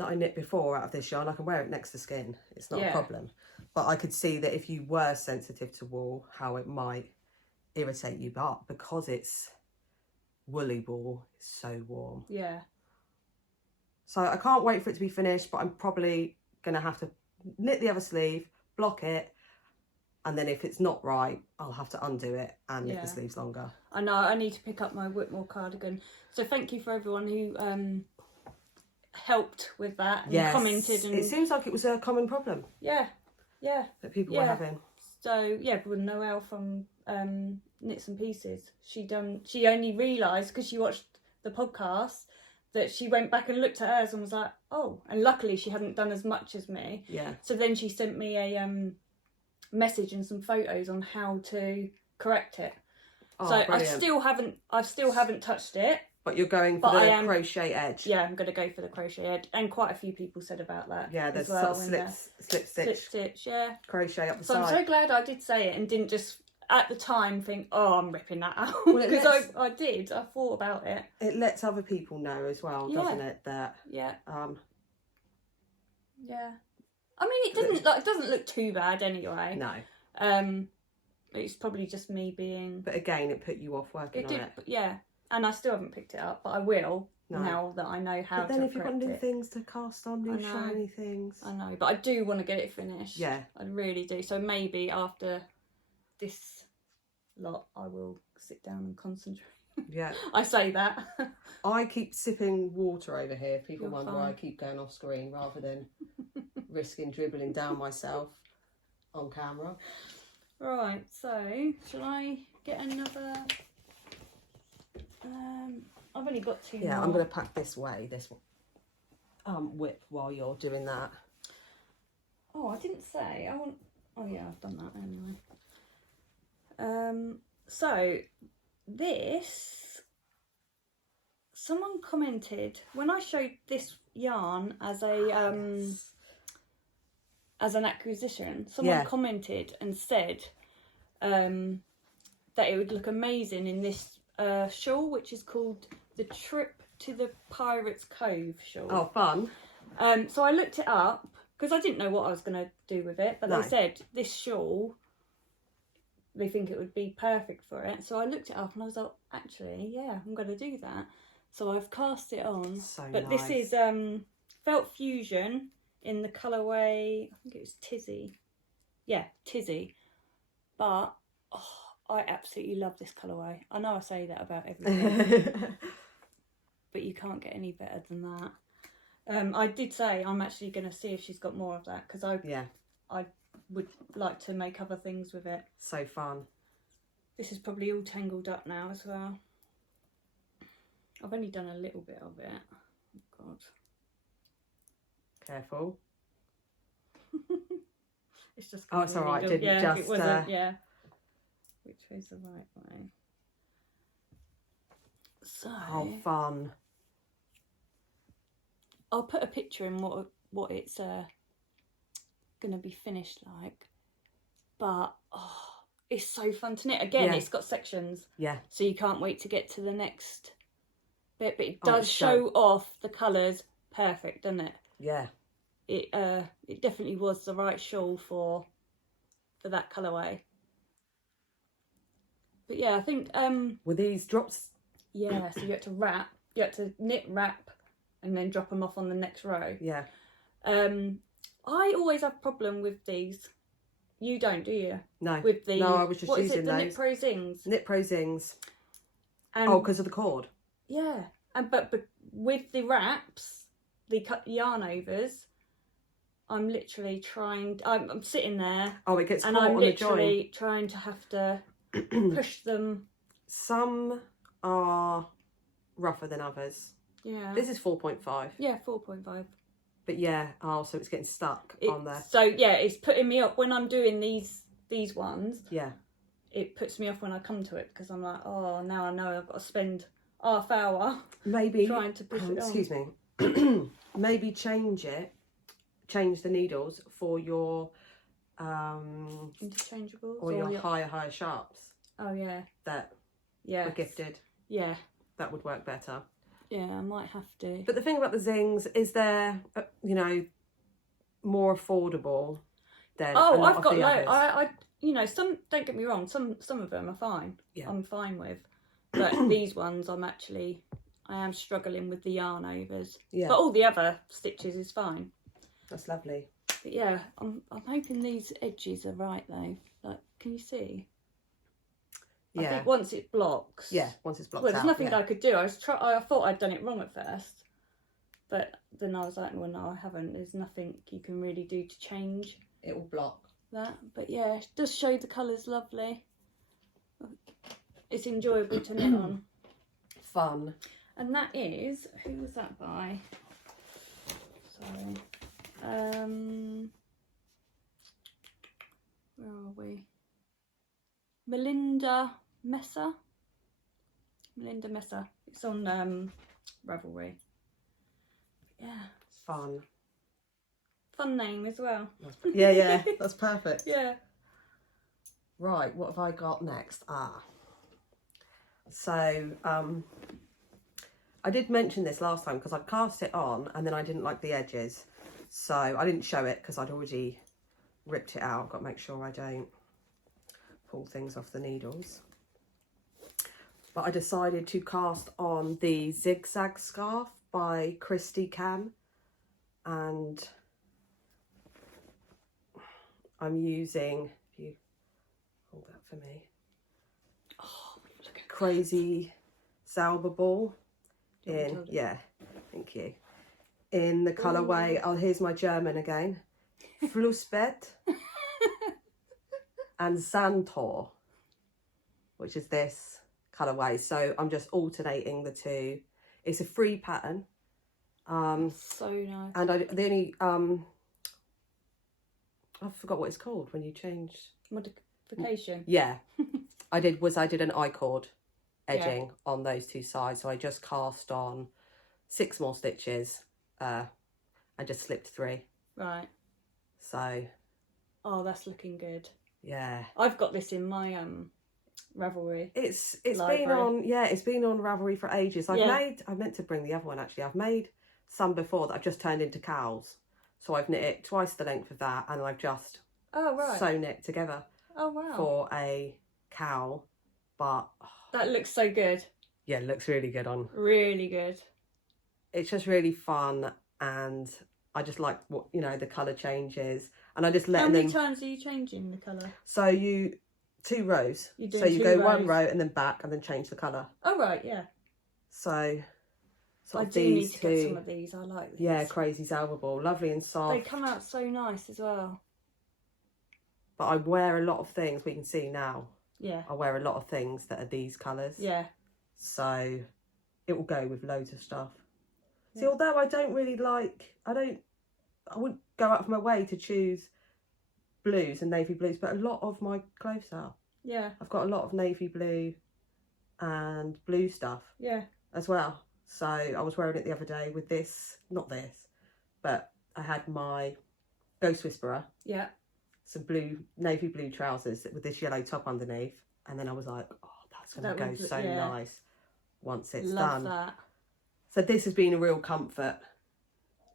I knit before out of this yarn, I can wear it next to skin. It's not a problem. But I could see that if you were sensitive to wool, how it might irritate you. But because it's woolly wool, it's so warm. Yeah. So I can't wait for it to be finished, but I'm probably going to have to knit the other sleeve, block it, and then if it's not right, I'll have to undo it and knit the sleeves longer. I know, I need to pick up my Whitmore cardigan. So thank you for everyone who helped with that and commented. And it seems like it was a common problem. Yeah. That people were having. So yeah, with Noelle from Knits and Pieces, she only realised because she watched the podcast that she went back and looked at hers and was like, oh, and luckily she hadn't done as much as me. Yeah. So then she sent me a message and some photos on how to correct it. Oh, so brilliant. I still haven't touched it. But you're going for the crochet edge. Yeah, I'm going to go for the crochet edge, and quite a few people said about that. Yeah, there's sort of slip stitch, crochet up the side. So I'm so glad I did say it and didn't just at the time think, oh, I'm ripping that out, because I thought about it. It lets other people know as well, doesn't it? That yeah. I mean, it doesn't look too bad anyway. No. It's probably just me being. But again, it put you off working on it. Yeah. And I still haven't picked it up, but I will now that I know how to. But then if you've got new things to cast on, new shiny things. I know, but I do want to get it finished. Yeah. I really do. So maybe after this lot, I will sit down and concentrate. Yeah. I say that. I keep sipping water over here. People wonder why I keep going off screen rather than risking dribbling down myself on camera. Right, so shall I get another... I've only got two more. I'm going to pack this whip while you're doing that. Oh, I didn't say. Oh yeah, I've done that anyway. So this, someone commented when I showed this yarn as a as an acquisition. Someone commented and said that it would look amazing in this shawl, which is called the Trip to the Pirates Cove shawl. Oh, fun. So I looked it up because I didn't know what I was going to do with it, but they said this shawl, they think it would be perfect for it. So I looked it up and I was like, actually, yeah, I'm going to do that. So I've cast it on. But nice. This is Felt Fusion in the colourway, I think it was Tizzy. Yeah, Tizzy. But I absolutely love this colourway. I know I say that about everything, but you can't get any better than that. I did say I'm actually going to see if she's got more of that, because I would like to make other things with it. So fun. This is probably all tangled up now as well. I've only done a little bit of it. Oh God. Careful. It's just. Oh, it's all right. Didn't just. It wasn't. Yeah. Which way's the right way? So. Oh, fun. I'll put a picture in what it's gonna be finished like, but it's so fun to knit. Again, it's got sections. Yeah. So you can't wait to get to the next bit, but it does show off the colours perfect, doesn't it? Yeah. It definitely was the right shawl for that colourway. But yeah, I think were these drops? Yeah, so you had to wrap, you had to knit, wrap, and then drop them off on the next row. Yeah. I always have a problem with these. You don't, do you? No. With the I was just using those. The Knit Pro Zings. Knit Pro Zings. Because of the cord. Yeah, and but with the wraps, the cut yarn overs, I'm literally trying. I'm sitting there. Oh, it gets caught on the join. And I'm literally trying to have to push them. Some are rougher than others. Yeah. This is 4.5. Yeah, 4.5. But yeah, so it's getting stuck on there. So yeah, it's putting me up when I'm doing these ones. Yeah. It puts me off when I come to it, because I'm like, oh, now I know I've got to spend half hour maybe trying to push it on. Excuse me. Maybe change the needles for your interchangeables or your higher sharps. Oh yeah. That were gifted. Yeah. That would work better. Yeah, I might have to. But the thing about the Zings is they're, more affordable. than Oh, a lot I've of got the loads. others. You know, some, don't get me wrong, some of them are fine. Yeah. I'm fine with. But these ones I am struggling with the yarn overs. Yeah. But all the other stitches is fine. That's lovely. But yeah, I'm hoping these edges are right though. Like, can you see? Yeah. I think once it blocks. Yeah, once it's blocked Well, there's out, nothing yeah. I could do. I thought I'd done it wrong at first. But then I was like, well, no, I haven't. There's nothing you can really do to change It will block. that. But yeah, it does show the colours lovely. It's enjoyable to knit on. Fun. And that is, who was that by? Sorry. Where are we? Melinda Messer. It's on Ravelry. Yeah. Fun. Fun name as well. Yeah, that's perfect. Yeah. Right, what have I got next? So I did mention this last time because I cast it on and then I didn't like the edges. So I didn't show it because I'd already ripped it out. I've got to make sure I don't pull things off the needles. But I decided to cast on the zigzag scarf by Kirsty and I'm using, if you hold that for me, Look at Crazy Salva Ball in, yeah, thank you, in the colourway, here's my German again, Flussbett and Sandtor, which is this colourway. So I'm just alternating the two. It's a free pattern. so nice. And the only I forgot what it's called when you change Modification. Yeah, I did an I-cord edging on those two sides, so I just cast on 6 more stitches and just slipped 3. Right. So oh, that's looking good. Yeah, I've got this in my Ravelry. it's library. been on it's been on Ravelry for ages. I meant to bring the other one actually. I've made some before that I've just turned into cowls, so I've knit it twice the length of that and I've just sewn it together for a cowl. But that looks so good. Yeah, it looks really good on. Really good. It's just really fun and I just like what, you know, the colour changes and I just let them. How many times are you changing the colour? So you 2 rows. So you go 1 row and then back and then change the colour. Oh right, yeah. So I do need to get some of these. I like these. Yeah, Crazy Salva Ball, lovely and soft. They come out so nice as well. But I wear a lot of things. We can see now. Yeah. I wear a lot of things that are these colours. Yeah. So it will go with loads of stuff. Yeah. See, although I don't really like, I wouldn't go out of my way to choose blues and navy blues, but a lot of my clothes are. Yeah. I've got a lot of navy blue and blue stuff. Yeah. As well. So I was wearing it the other day with this, not this, but I had my Ghost Whisperer. Yeah. Some navy blue trousers with this yellow top underneath. And then I was like, oh, that's going to go so nice once it's done. Love that. So this has been a real comfort.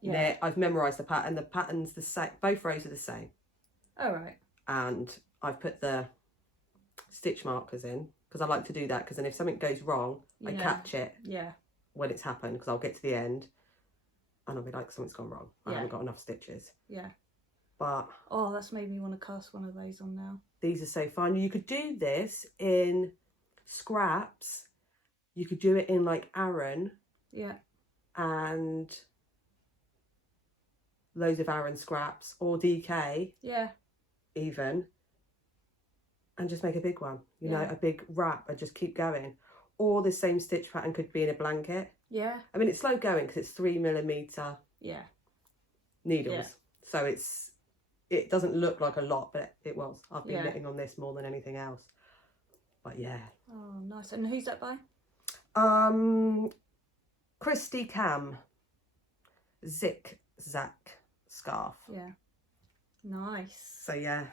Yeah. I've memorised the pattern. The pattern's the same. Both rows are the same. Oh, right. And I've put the stitch markers in because I like to do that because then if something goes wrong, I catch it. Yeah. When it's happened, because I'll get to the end and I'll be like, something's gone wrong. I haven't got enough stitches. Yeah. But oh, that's made me want to cast one of those on now. These are so fun. You could do this in scraps. You could do it in like Aran. Yeah. And loads of Aran scraps or DK. Yeah. Even. And just make a big one. You know, a big wrap and just keep going. Or the same stitch pattern could be in a blanket. Yeah. I mean, it's slow going because it's 3mm needles. Yeah. So it doesn't look like a lot, but it was. I've been knitting on this more than anything else. But yeah. Oh, nice. And who's that by? Kirsty Zigzag scarf. Yeah. Nice. So yeah.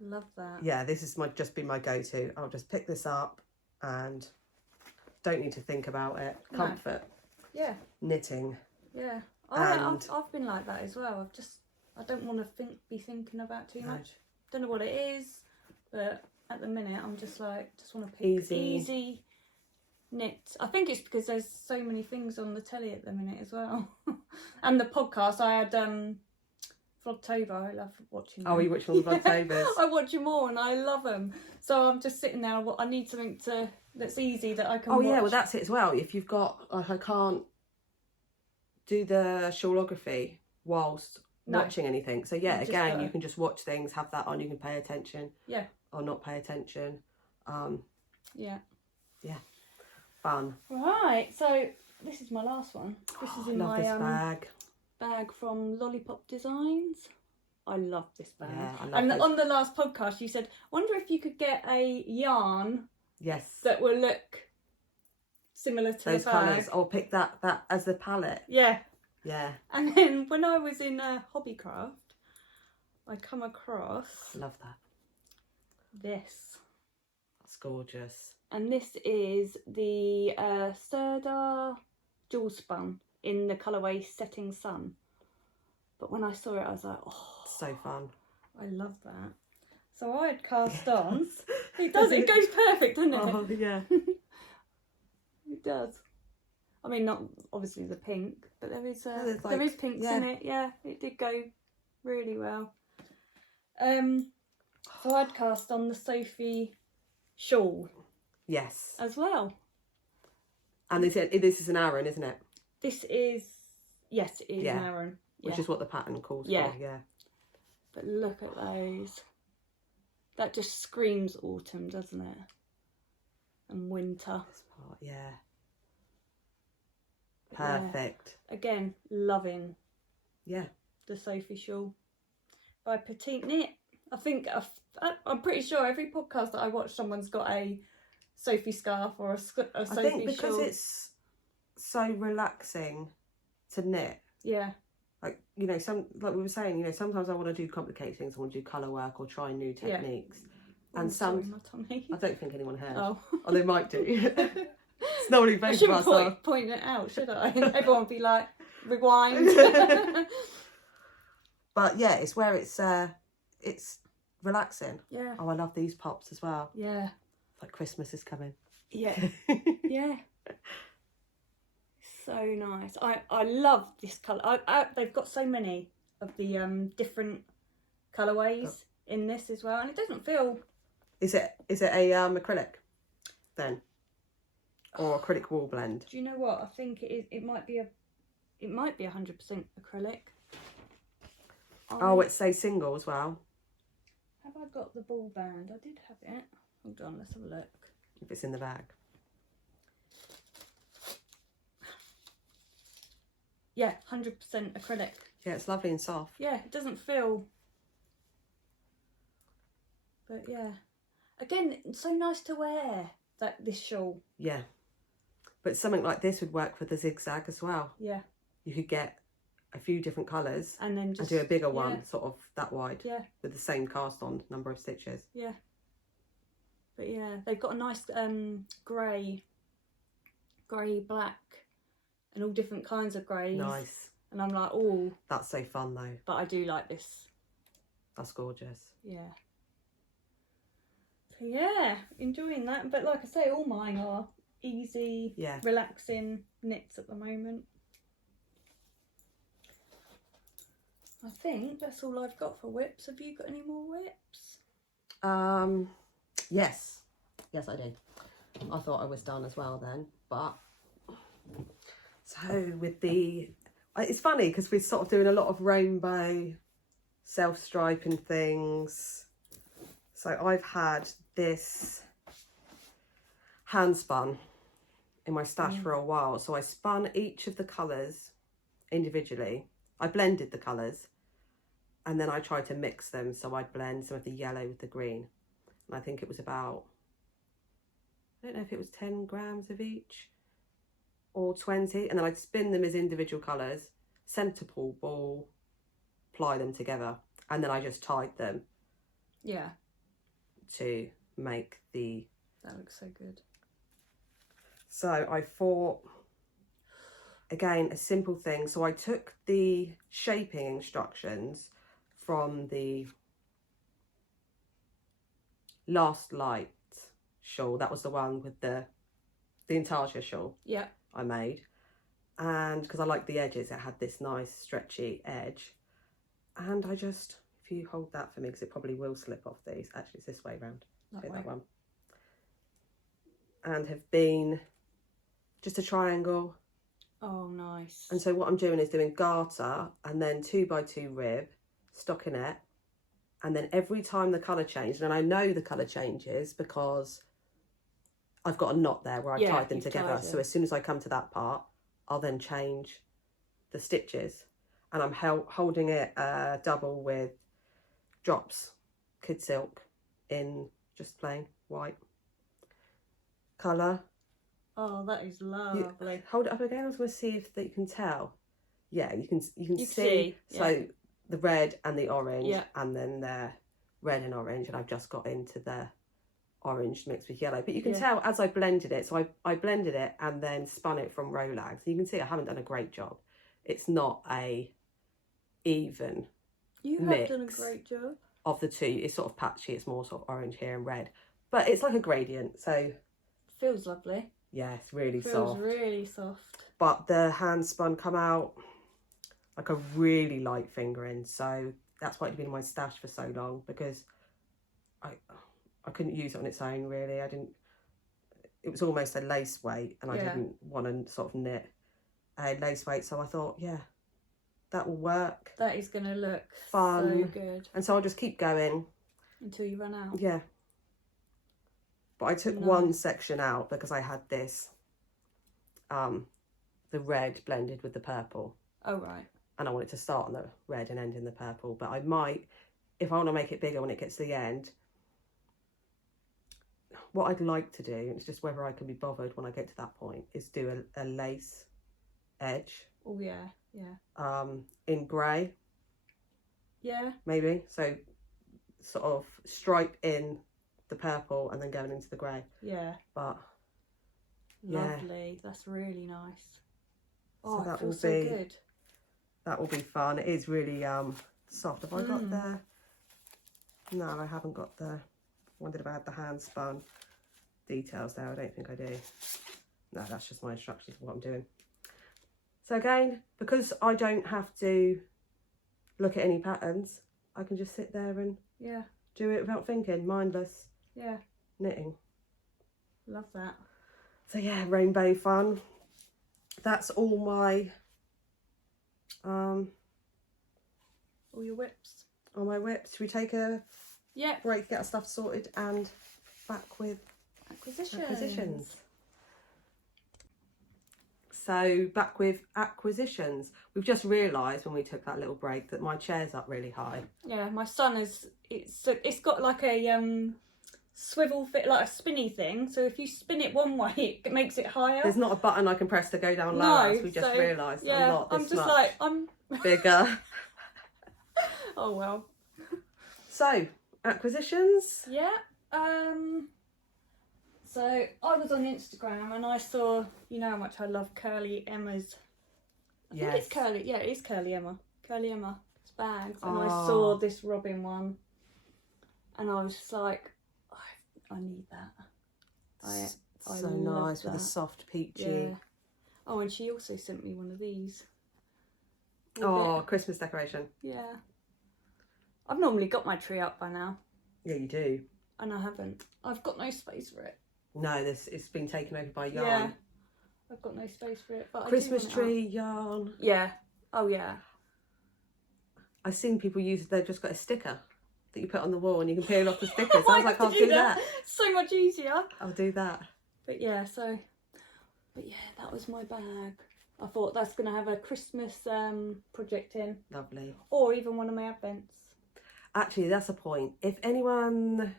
Love that. Yeah, this is just been my go-to. I'll just pick this up and don't need to think about it. Comfort. No. Yeah. Knitting. Yeah. I've been like that as well. I've just I don't want to be thinking about too No. much. Don't know what it is, but at the minute I'm just like, just want to pick easy knits. I think it's because there's so many things on the telly at the minute as well. And the podcast, I had Vlogtober. I love watching them. Oh, you watch all the Vlogtobers? I watch them all and I love them. So I'm just sitting there, I need something that's easy that I can watch. Yeah, well that's it as well. If you've got, like, I can't do the shawlography whilst watching anything. So yeah, again, you can just watch things, have that on, you can pay attention. Yeah. Or not pay attention. Yeah. Yeah. Fun. Right, so this is my last one. This is in my bag from Lollipop Designs. I love this bag. Yeah, I love and this. On the last podcast you said, wonder if you could get a yarn that will look similar to those the bag. colours, or pick that as the palette. Yeah. Yeah. And then when I was in Hobbycraft, I come across Love that. this. That's gorgeous. And this is the Serdar Jewel Spun in the colourway Setting Sun. But when I saw it, I was like, oh, so fun. I love that. So I had cast on. It does. It goes perfect, doesn't it? Oh yeah. It does. I mean, not obviously the pink, but there is pinks yeah. in it. Yeah, it did go really well. So I'd cast on the Sophie shawl. Yes. As well. And this is an Aran, isn't it? This is, yes, it is an Aran. Which is what the pattern calls for, yeah. But look at those. That just screams autumn, doesn't it? And winter. This part, yeah. Perfect. Yeah. Again, loving. Yeah. The Sophie shawl by Petite Knit. I think I'm pretty sure every podcast that I watch, someone's got a Sophie scarf or a Sophie shawl. I think because it's so relaxing to knit. Yeah. Like, you know, like we were saying, you know, sometimes I want to do complicated things. I want to do colour work or try new techniques. Yeah. And sorry, my tummy. I don't think anyone heard. Oh. Or they might do. It's not really both I shouldn't of us. point it out, should I? Everyone would be like, rewind. But yeah, it's where it's relaxing. Yeah. Oh, I love these pops as well. Yeah. It's like Christmas is coming. Yeah. Yeah. So nice. I love this colour. They've got so many of the different colourways in this as well, and it doesn't feel. Is it a acrylic then, or acrylic wool blend? Do you know what? I think it is. It might be 100% acrylic. Oh, it's a single as well. Have I got the ball band? I did have it. Hold on, let's have a look. If it's in the bag. Yeah, 100% acrylic. Yeah, it's lovely and soft. Yeah, it doesn't feel. But yeah, again, it's so nice to wear this shawl. Yeah, but something like this would work for the zigzag as well. Yeah, you could get a few different colours and then just do a bigger one, sort of that wide. Yeah, with the same cast on number of stitches. Yeah, but yeah, they've got a nice grey, black, and all different kinds of greys. Nice. And I'm like, oh, that's so fun though. But I do like this. That's gorgeous. Yeah. So yeah, enjoying that. But like I say, all mine are easy, relaxing knits at the moment. I think that's all I've got for whips. Have you got any more whips? Yes. Yes, I did. I thought I was done as well then, but so with it's funny because we're sort of doing a lot of rainbow self-striping things. So I've had this hand spun in my stash for a while. So I spun each of the colours individually. I blended the colours and then I tried to mix them. So I'd blend some of the yellow with the green. And I think it was about, I don't know if it was 10 grams of each or 20. And then I'd spin them as individual colours, centre pull ball, ply them together. And then I just tied them. Yeah. To make the... That looks so good. So I thought, again, a simple thing. So I took the shaping instructions from the Last Light shawl. That was the one with the intarsia shawl. Yeah. I made. And because I like the edges, it had this nice stretchy edge. And I just, if you hold that for me, because it probably will slip off these. Actually, it's this way round. Take that one. And have been just a triangle. Oh, nice. And so what I'm doing is doing garter and then 2x2 rib, stockinette. And then every time the colour changes, and I know the colour changes because I've got a knot there where I've tied them together. So as soon as I come to that part, I'll then change the stitches. And I'm holding it double with drops, Kid Silk, in just plain white colour. Oh, that is lovely. Hold it up again. I was going to see if you can tell. Yeah, you can see. So Yeah. the red and the orange, yeah. and then the red and orange, and I've just got into the orange mixed with yellow. But you can tell as I blended it. So I blended it and then spun it from Rolag. So you can see I haven't done a great job. It's not a even You have done a great job. Of the two. It's sort of patchy. It's more sort of orange here and red. But it's like a gradient. So feels lovely. Yeah, it's really soft. Feels really soft. But the hand spun come out like a really light fingering. So that's why it's been in my stash for so long, because I couldn't use it on its own, really. It was almost a lace weight, and I didn't want to sort of knit a lace weight. So I thought, yeah, that will work. That is going to look fun. So good. And so I'll just keep going. Until you run out. Yeah. But I took one section out because I had this, the red blended with the purple. Oh, right. And I wanted to start on the red and end in the purple. But I might, if I want to make it bigger when it gets to the end, what I'd like to do, and it's just whether I can be bothered when I get to that point, is do a lace edge. Oh, yeah, yeah. In grey. Yeah. Maybe. So sort of stripe in the purple and then going into the grey. Yeah. But lovely. That's really nice. Oh, so that feels will be so good. That will be fun. It is really soft. Have I got the? No, I haven't got the. I wondered if I had the hand spun details there. I don't think I do. No, that's just my instructions for what I'm doing. So again, because I don't have to look at any patterns, I can just sit there and do it without thinking, mindless. Yeah. Knitting. Love that. So yeah, rainbow fun. That's all my all your whips. All my whips. Should we take a break, get our stuff sorted, and back with acquisitions. So back with acquisitions. We've just realised when we took that little break that my chair's up really high. Yeah, my son it's got like a swivel fit, like a spinny thing. So if you spin it one way, it makes it higher. There's not a button I can press to go down lower. We just realised I'm not this I'm just much like I'm bigger. Oh well. So acquisitions. Yeah. So I was on Instagram and I saw, you know how much I love Curly Emma's. I think it's Curly. Yeah, it is Curly Emma. Curly Emma's bags. And I saw this Robin one, and I was just like, I need that. I so nice with a soft peachy. Yeah. Oh, and she also sent me one of these. Christmas decoration. Yeah. I've normally got my tree up by now. Yeah, you do. And I haven't. I've got no space for it. No, it's been taken over by yarn. Yeah. I've got no space for it. But Christmas tree yarn. Yeah. Oh yeah. I've seen people use. They've just got a sticker that you put on the wall and you can peel off the stickers. I was like, I'll do that. So much easier. I'll do that. But yeah, that was my bag. I thought that's going to have a Christmas project in. Lovely. Or even one of my advents. Actually, that's a point. If anyone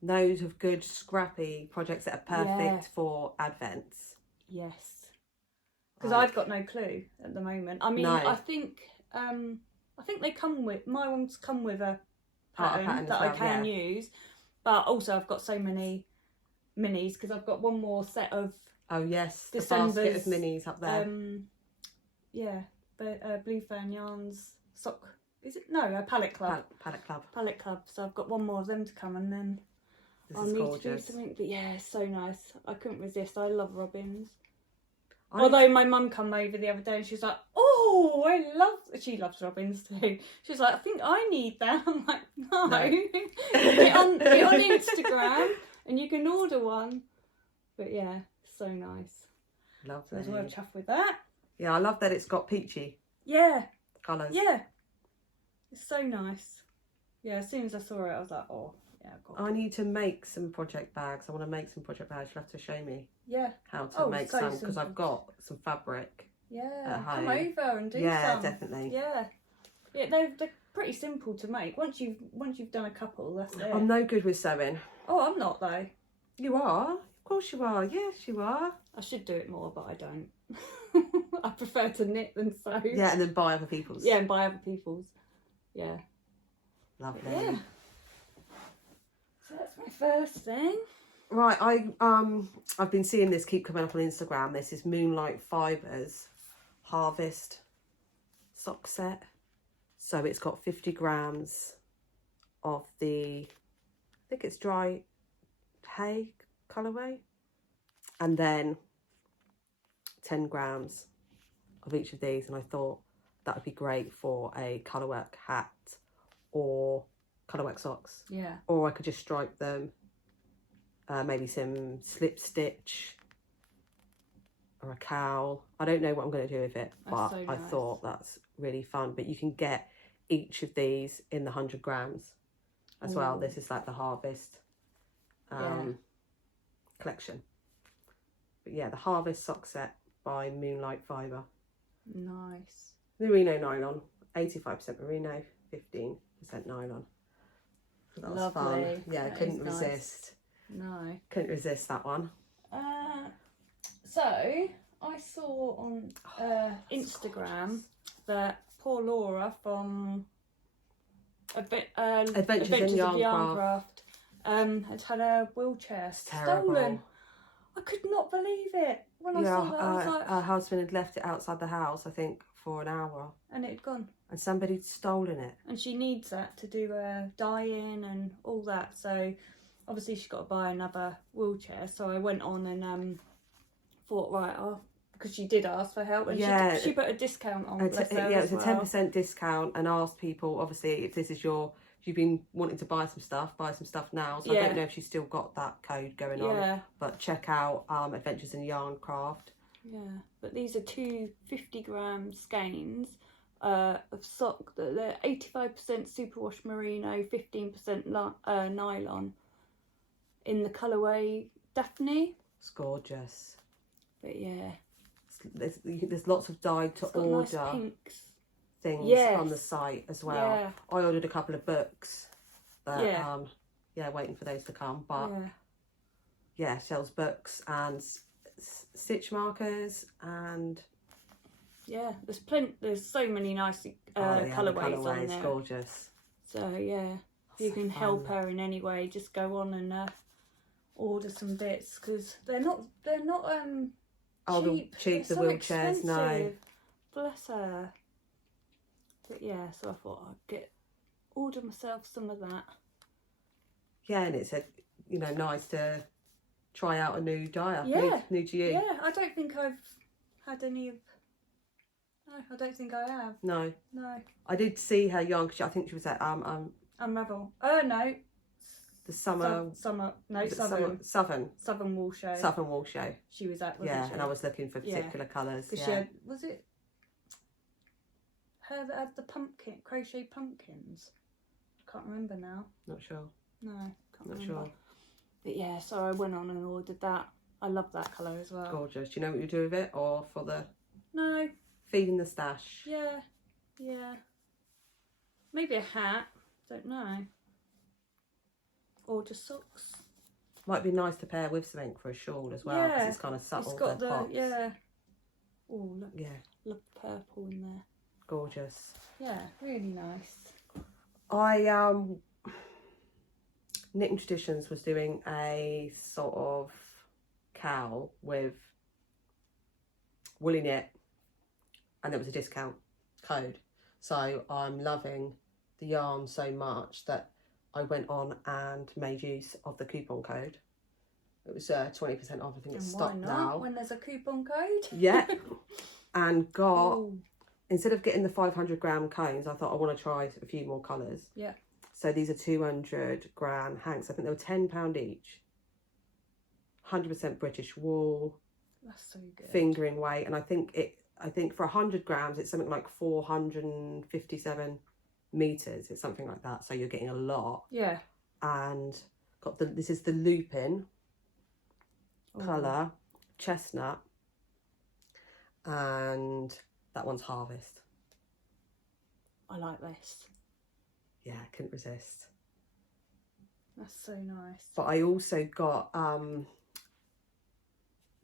knows of good scrappy projects that are perfect for advents. Yes. Because I've got no clue at the moment. I mean, I think they come with, my ones come with a pattern that I can use. But also I've got so many minis because I've got one more set of the basket of minis up there. Blue Fern Yarns sock Is it? No, a Palette Club. Palette Club. Palette Club. So I've got one more of them to come, and then I'll need to do something. But yeah, it's so nice. I couldn't resist. I love robins. Although my mum come over the other day and she's like, "Oh, she loves robins too." She's like, "I think I need that." I'm like, "No, get on Instagram and you can order one." But yeah, so nice. Lovely. So there's a word chuff with that. Yeah, I love that it's got peachy. Yeah. Colours. Yeah. It's so nice. Yeah, as soon as I saw it, I was like, "Oh, yeah, I've got I need to make some project bags. I want to make some project bags. You'll have to show me how to make some, because I've got some fabric. Yeah, come over and do some. Yeah, definitely. Yeah, they're pretty simple to make. Once you've done a couple, that's it. I'm no good with sewing. Oh, I'm not though. You are? Of course you are. Yes, you are. I should do it more, but I don't. I prefer to knit than sew. Yeah, and then buy other people's. Yeah, and buy other people's. Yeah. Lovely. Yeah. So that's my first thing. Right, I've been seeing this keep coming up on Instagram. This is Moonlight Fibres Harvest sock set. So it's got 50 grams of the, I think it's dry hay colourway, and then 10 grams of each of these. And I thought that would be great for a Colourwork hat or Colourwork socks. Yeah. Or I could just stripe them. Maybe some slip stitch or a cowl. I don't know what I'm going to do with it, but so nice. I thought that's really fun. But you can get each of these in the 100 grams as well. This is like the Harvest collection. But yeah, the Harvest sock set by Moonlight Fibre. Nice. Merino nylon, 85% merino, 15% nylon. So that was fun. Yeah, I couldn't resist. No. Couldn't resist that one. So I saw on Instagram that poor Laura from Adventures in Yarncraft had her wheelchair stolen. I could not believe it. When I saw that, I was like, her husband had left it outside the house, I think, for an hour. And it had gone. And somebody had stolen it. And she needs that to do dyeing and all that. So obviously she's got to buy another wheelchair. So I went on and thought, right, because she did ask for help. And she put a discount on. It was a 10% discount, and asked people, obviously, if this is you've been wanting to buy some stuff now. So I don't know if she's still got that code going on. But check out Adventures in Yarncraft. Yeah, but these are two 50-gram skeins of sock. They're 85% superwash merino, 15% nylon in the colourway Daphne. It's gorgeous. But yeah. There's lots of dyed to order nice pinks things on the site as well. Yeah. I ordered a couple of books that waiting for those to come. But sells books and stitch markers, and there's so many nice colourways on there. Gorgeous. So yeah, if you can help her in any way, just go on and order some bits, because they're not cheap. The wheelchairs, expensive. No. Bless her. But yeah, so I thought I'd order myself some of that. Yeah, and it's nice to try out a new dyer. Yeah. New to you. Yeah, I don't think I've had any of... No, I don't think I have. No. No. I did see her yarn, because I think she was at Unravel. No. The Southern Wool Show. Southern Wool Show. She was at, and I was looking for particular colours. Because she had, was it her that had the crochet pumpkins? I can't remember now. Not sure. No, can't remember. Sure. But yeah, so I went on and ordered that. I love that colour as well. Gorgeous. Do you know what you do with it, or for the... No. Feeding the stash? Yeah. Maybe a hat. Don't know. Or just socks. Might be nice to pair with something for a shawl as well, because it's kind of subtle. It's got the pops. Oh look. Yeah. Love the purple in there. Gorgeous. Yeah, really nice. Knitting Traditions was doing a sort of cowl with woolly knit, and there was a discount code. So I'm loving the yarn so much that I went on and made use of the coupon code. It was 20% off. I think it's stopped now. When there's a coupon code. Yeah. And got, Ooh. instead of getting the 500-gram cones, I thought I want to try a few more colours. Yeah. So these are 200-gram hanks. I think they were £10 each. 100% British wool. That's so good. Fingering weight. And I think for 100 grams, it's something like 457 meters. It's something like that. So you're getting a lot. Yeah. And this is the Lupin colour, chestnut, and that one's Harvest. I like this. Yeah, I couldn't resist. That's so nice. But I also got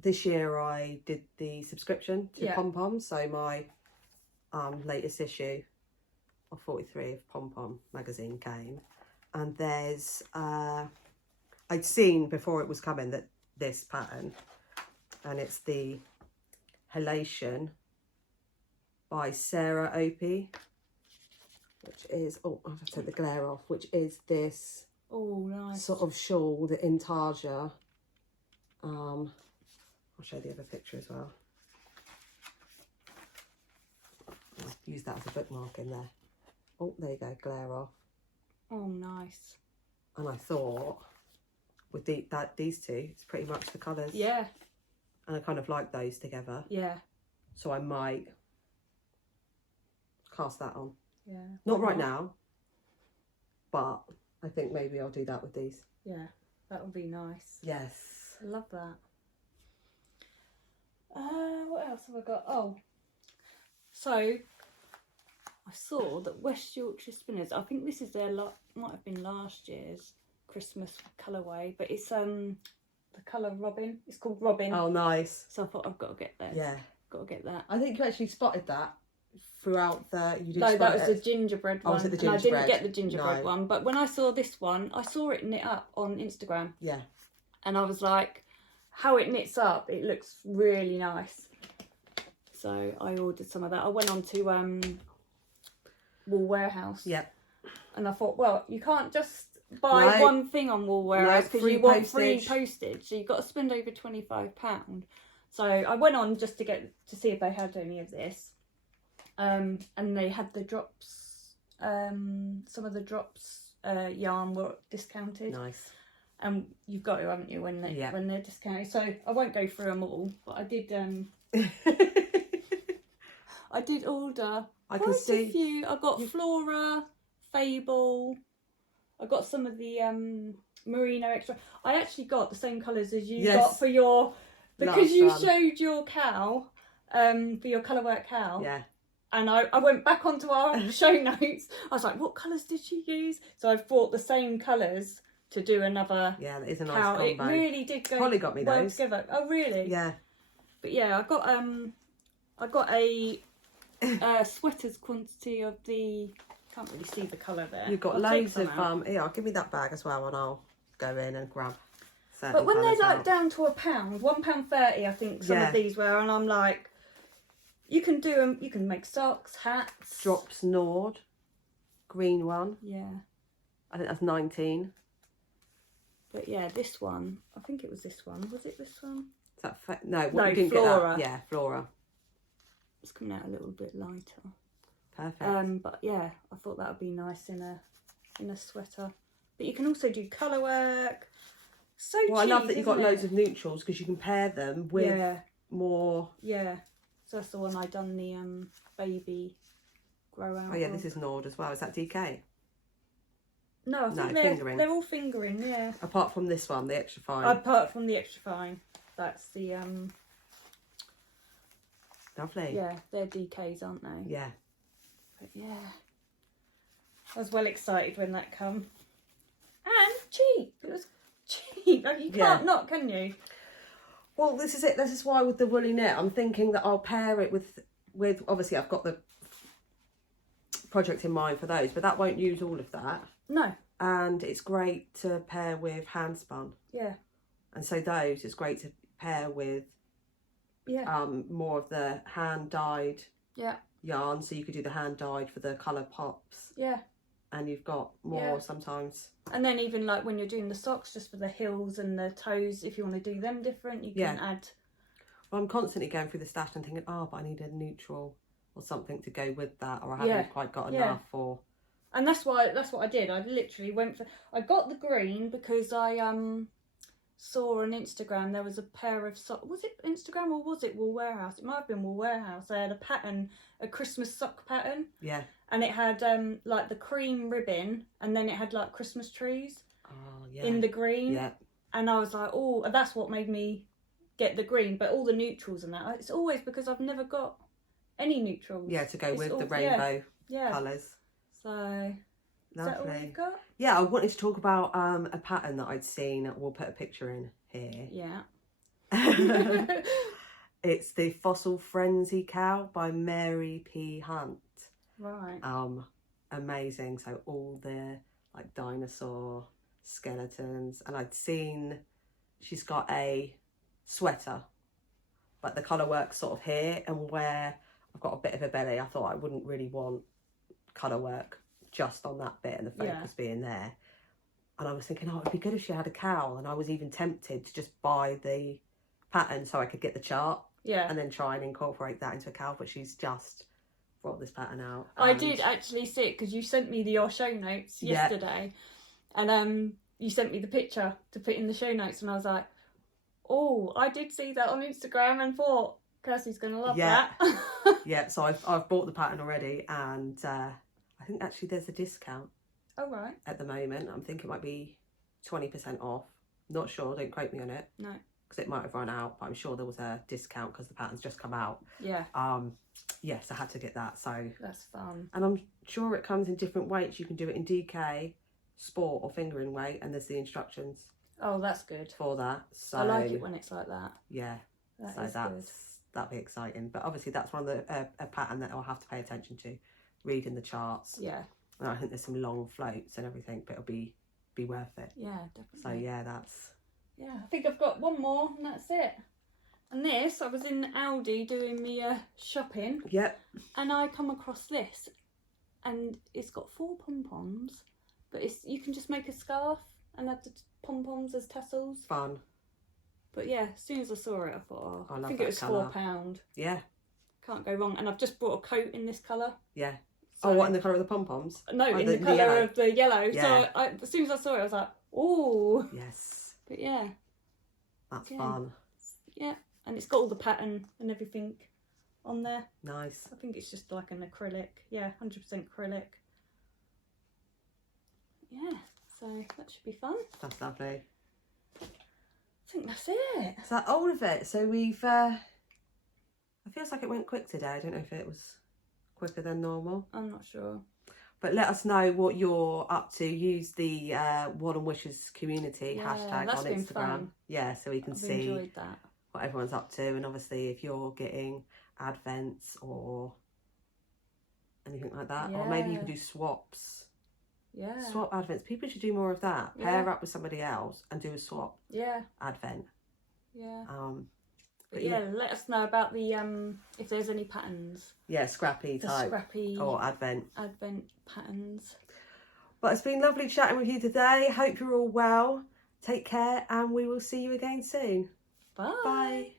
this year I did the subscription to Pom Pom, so my latest issue of 43 of Pom Pom magazine came, and there's I'd seen before it was coming that this pattern, and it's the Halation by Sarah Opie, which is, oh, I have to take the glare off, which is this nice sort of shawl, the intarsia. I'll show the other picture as well. I'll use that as a bookmark in there. Oh, there you go, glare off. Oh, nice. And I thought with these two, it's pretty much the colours. Yeah. And I kind of like those together. Yeah. So I might cast that on. Yeah. Not right now, but I think maybe I'll do that with these. Yeah, that would be nice. Yes. I love that. What else have I got? Oh, so I saw that West Yorkshire Spinners, I think this is their might have been last year's Christmas colourway, but it's the colour Robin. It's called Robin. Oh, nice. So I thought I've got to get this. Yeah. Got to get that. I think you actually spotted that throughout the... No, that was the gingerbread one. Oh, was it the gingerbread? And I didn't get the gingerbread one, but when I saw this one, I saw it knit up on Instagram. Yeah. And I was like, how it knits up, it looks really nice. So I ordered some of that. I went on to Wool Warehouse. Yep. And I thought, well, you can't just buy one thing on Wool Warehouse because you want free postage. So you've got to spend over £25. So I went on just to see if they had any of this. And they had the drops, some of the drops yarn were discounted. Nice. And you've got to, haven't you, when they're discounted. So I won't go through them all, but I did I did order quite a few. I got Flora, Fable. I got some of the merino extra. I actually got the same colours as you got for your, because you showed your cowl, for your Colourwork cowl. Yeah. And I went back onto our show notes. I was like, what colours did she use? So I've bought the same colours to do another. Yeah, that is a nice cowl. combo. It really did go Holly got me well those together. Oh, really? Yeah. But yeah, I got a sweater's quantity of the. Can't really see the colour there. You've got loads of yeah, give me that bag as well, and I'll go in and grab. But when they're like down to £1.30, I think some of these were, and I'm like, you can do them. You can make socks, hats. Drops Nord, green one. Yeah. I think that's 19. But yeah, this one. I think it was this one. Was it this one? Is that no? No, you didn't Flora. Get that. Yeah, Flora. It's coming out a little bit lighter. Perfect. But yeah, I thought that would be nice in a sweater. But you can also do Colourwork. So cheap. Well, I love that you've got loads of neutrals because you can pair them with more. Yeah. So that's the one I done the baby grow out. Oh yeah, this is Nord as well. Is that DK? No, I think they're all fingering. Yeah. Apart from this one, the extra fine. Apart from the extra fine, that's the Lovely. Yeah, they're DKs, aren't they? Yeah. But yeah, I was well excited when that come. And cheap. It was cheap. Like, you can't not, can you? Well, this is it. This is why with the woolly knit, I'm thinking that I'll pair it with obviously I've got the project in mind for those, but that won't use all of that. No. And it's great to pair with hand spun. Yeah. And so those, it's great to pair with more of the hand dyed yarn, so you could do the hand dyed for the colour pops. Yeah. And you've got more sometimes. And then even like when you're doing the socks, just for the heels and the toes, if you want to do them different, you can add. Well, I'm constantly going through the stash and thinking, oh, but I need a neutral or something to go with that, or I haven't quite got enough. Or. And that's what I did. I literally went for. I got the green because I saw on Instagram there was a pair of socks. Was it Instagram or was it Wool Warehouse? It might have been Wool Warehouse. They had a pattern, a Christmas sock pattern. Yeah. And it had like the cream ribbon, and then it had like Christmas trees in the green. Yeah. And I was like, oh, that's what made me get the green. But all the neutrals and that, it's always because I've never got any neutrals. Yeah, to go with the rainbow colours. So, is that all you've got? Yeah, I wanted to talk about a pattern that I'd seen. We'll put a picture in here. Yeah. It's the Fossil Frenzy Cowl by Mary P. Hunt. Right. Amazing. So all the like dinosaur skeletons, and I'd seen she's got a sweater, but the Colourwork sort of here, and where I've got a bit of a belly, I thought I wouldn't really want Colourwork just on that bit and the focus being there. And I was thinking, oh, it'd be good if she had a cowl, and I was even tempted to just buy the pattern so I could get the chart and then try and incorporate that into a cowl, but she's just brought this pattern out. I did actually see it because you sent me your show notes yesterday, and you sent me the picture to put in the show notes, and I was like, oh, I did see that on Instagram and thought Kirsty's gonna love that. Yeah, so I've bought the pattern already, and I think actually there's a discount. Oh right. At the moment, I'm thinking it might be 20% off. Not sure. Don't quote me on it. No. Because it might have run out, but I'm sure there was a discount because the pattern's just come out. Yeah. Yes, I had to get that. So that's fun. And I'm sure it comes in different weights. You can do it in DK, sport, or fingering weight, and there's the instructions. Oh, that's good for that. So I like it when it's like that. Yeah. That'd be exciting. But obviously, that's one of the a pattern that I'll have to pay attention to, reading the charts. Yeah. And I think there's some long floats and everything, but it'll be worth it. Yeah, definitely. So yeah, that's. Yeah, I think I've got one more, and that's it. And this, I was in Aldi doing me shopping. Yep. And I come across this, and it's got 4 pom-poms, but you can just make a scarf and add the pom-poms as tassels. Fun. But yeah, as soon as I saw it, I thought, I think it was £4. Yeah. Can't go wrong. And I've just bought a coat in this colour. Yeah. So, what, in the colour of the pom-poms? No, in the colour of the yellow. Yeah. So as soon as I saw it, I was like, oh. Yes. But yeah. That's fun. Yeah. And it's got all the pattern and everything on there. Nice. I think it's just like an acrylic. Yeah, 100% acrylic. Yeah, so that should be fun. That's lovely. I think that's it. Is that all of it? So we've... it feels like it went quick today. I don't know if it was quicker than normal. I'm not sure. But let us know what you're up to. Use the One and Wishes community hashtag on Instagram. Fun. Yeah, so we can I've see enjoyed that. What everyone's up to. And obviously if you're getting advents or anything like that. Or maybe you can do swaps. Yeah. Swap advents. People should do more of that. Pair up with somebody else and do a swap. Yeah. Advent. Yeah. But yeah, let us know about the if there's any patterns. Yeah, scrappy type. Scrappy or advent patterns. But it's been lovely chatting with you today. Hope you're all well. Take care, and we will see you again soon. Bye. Bye.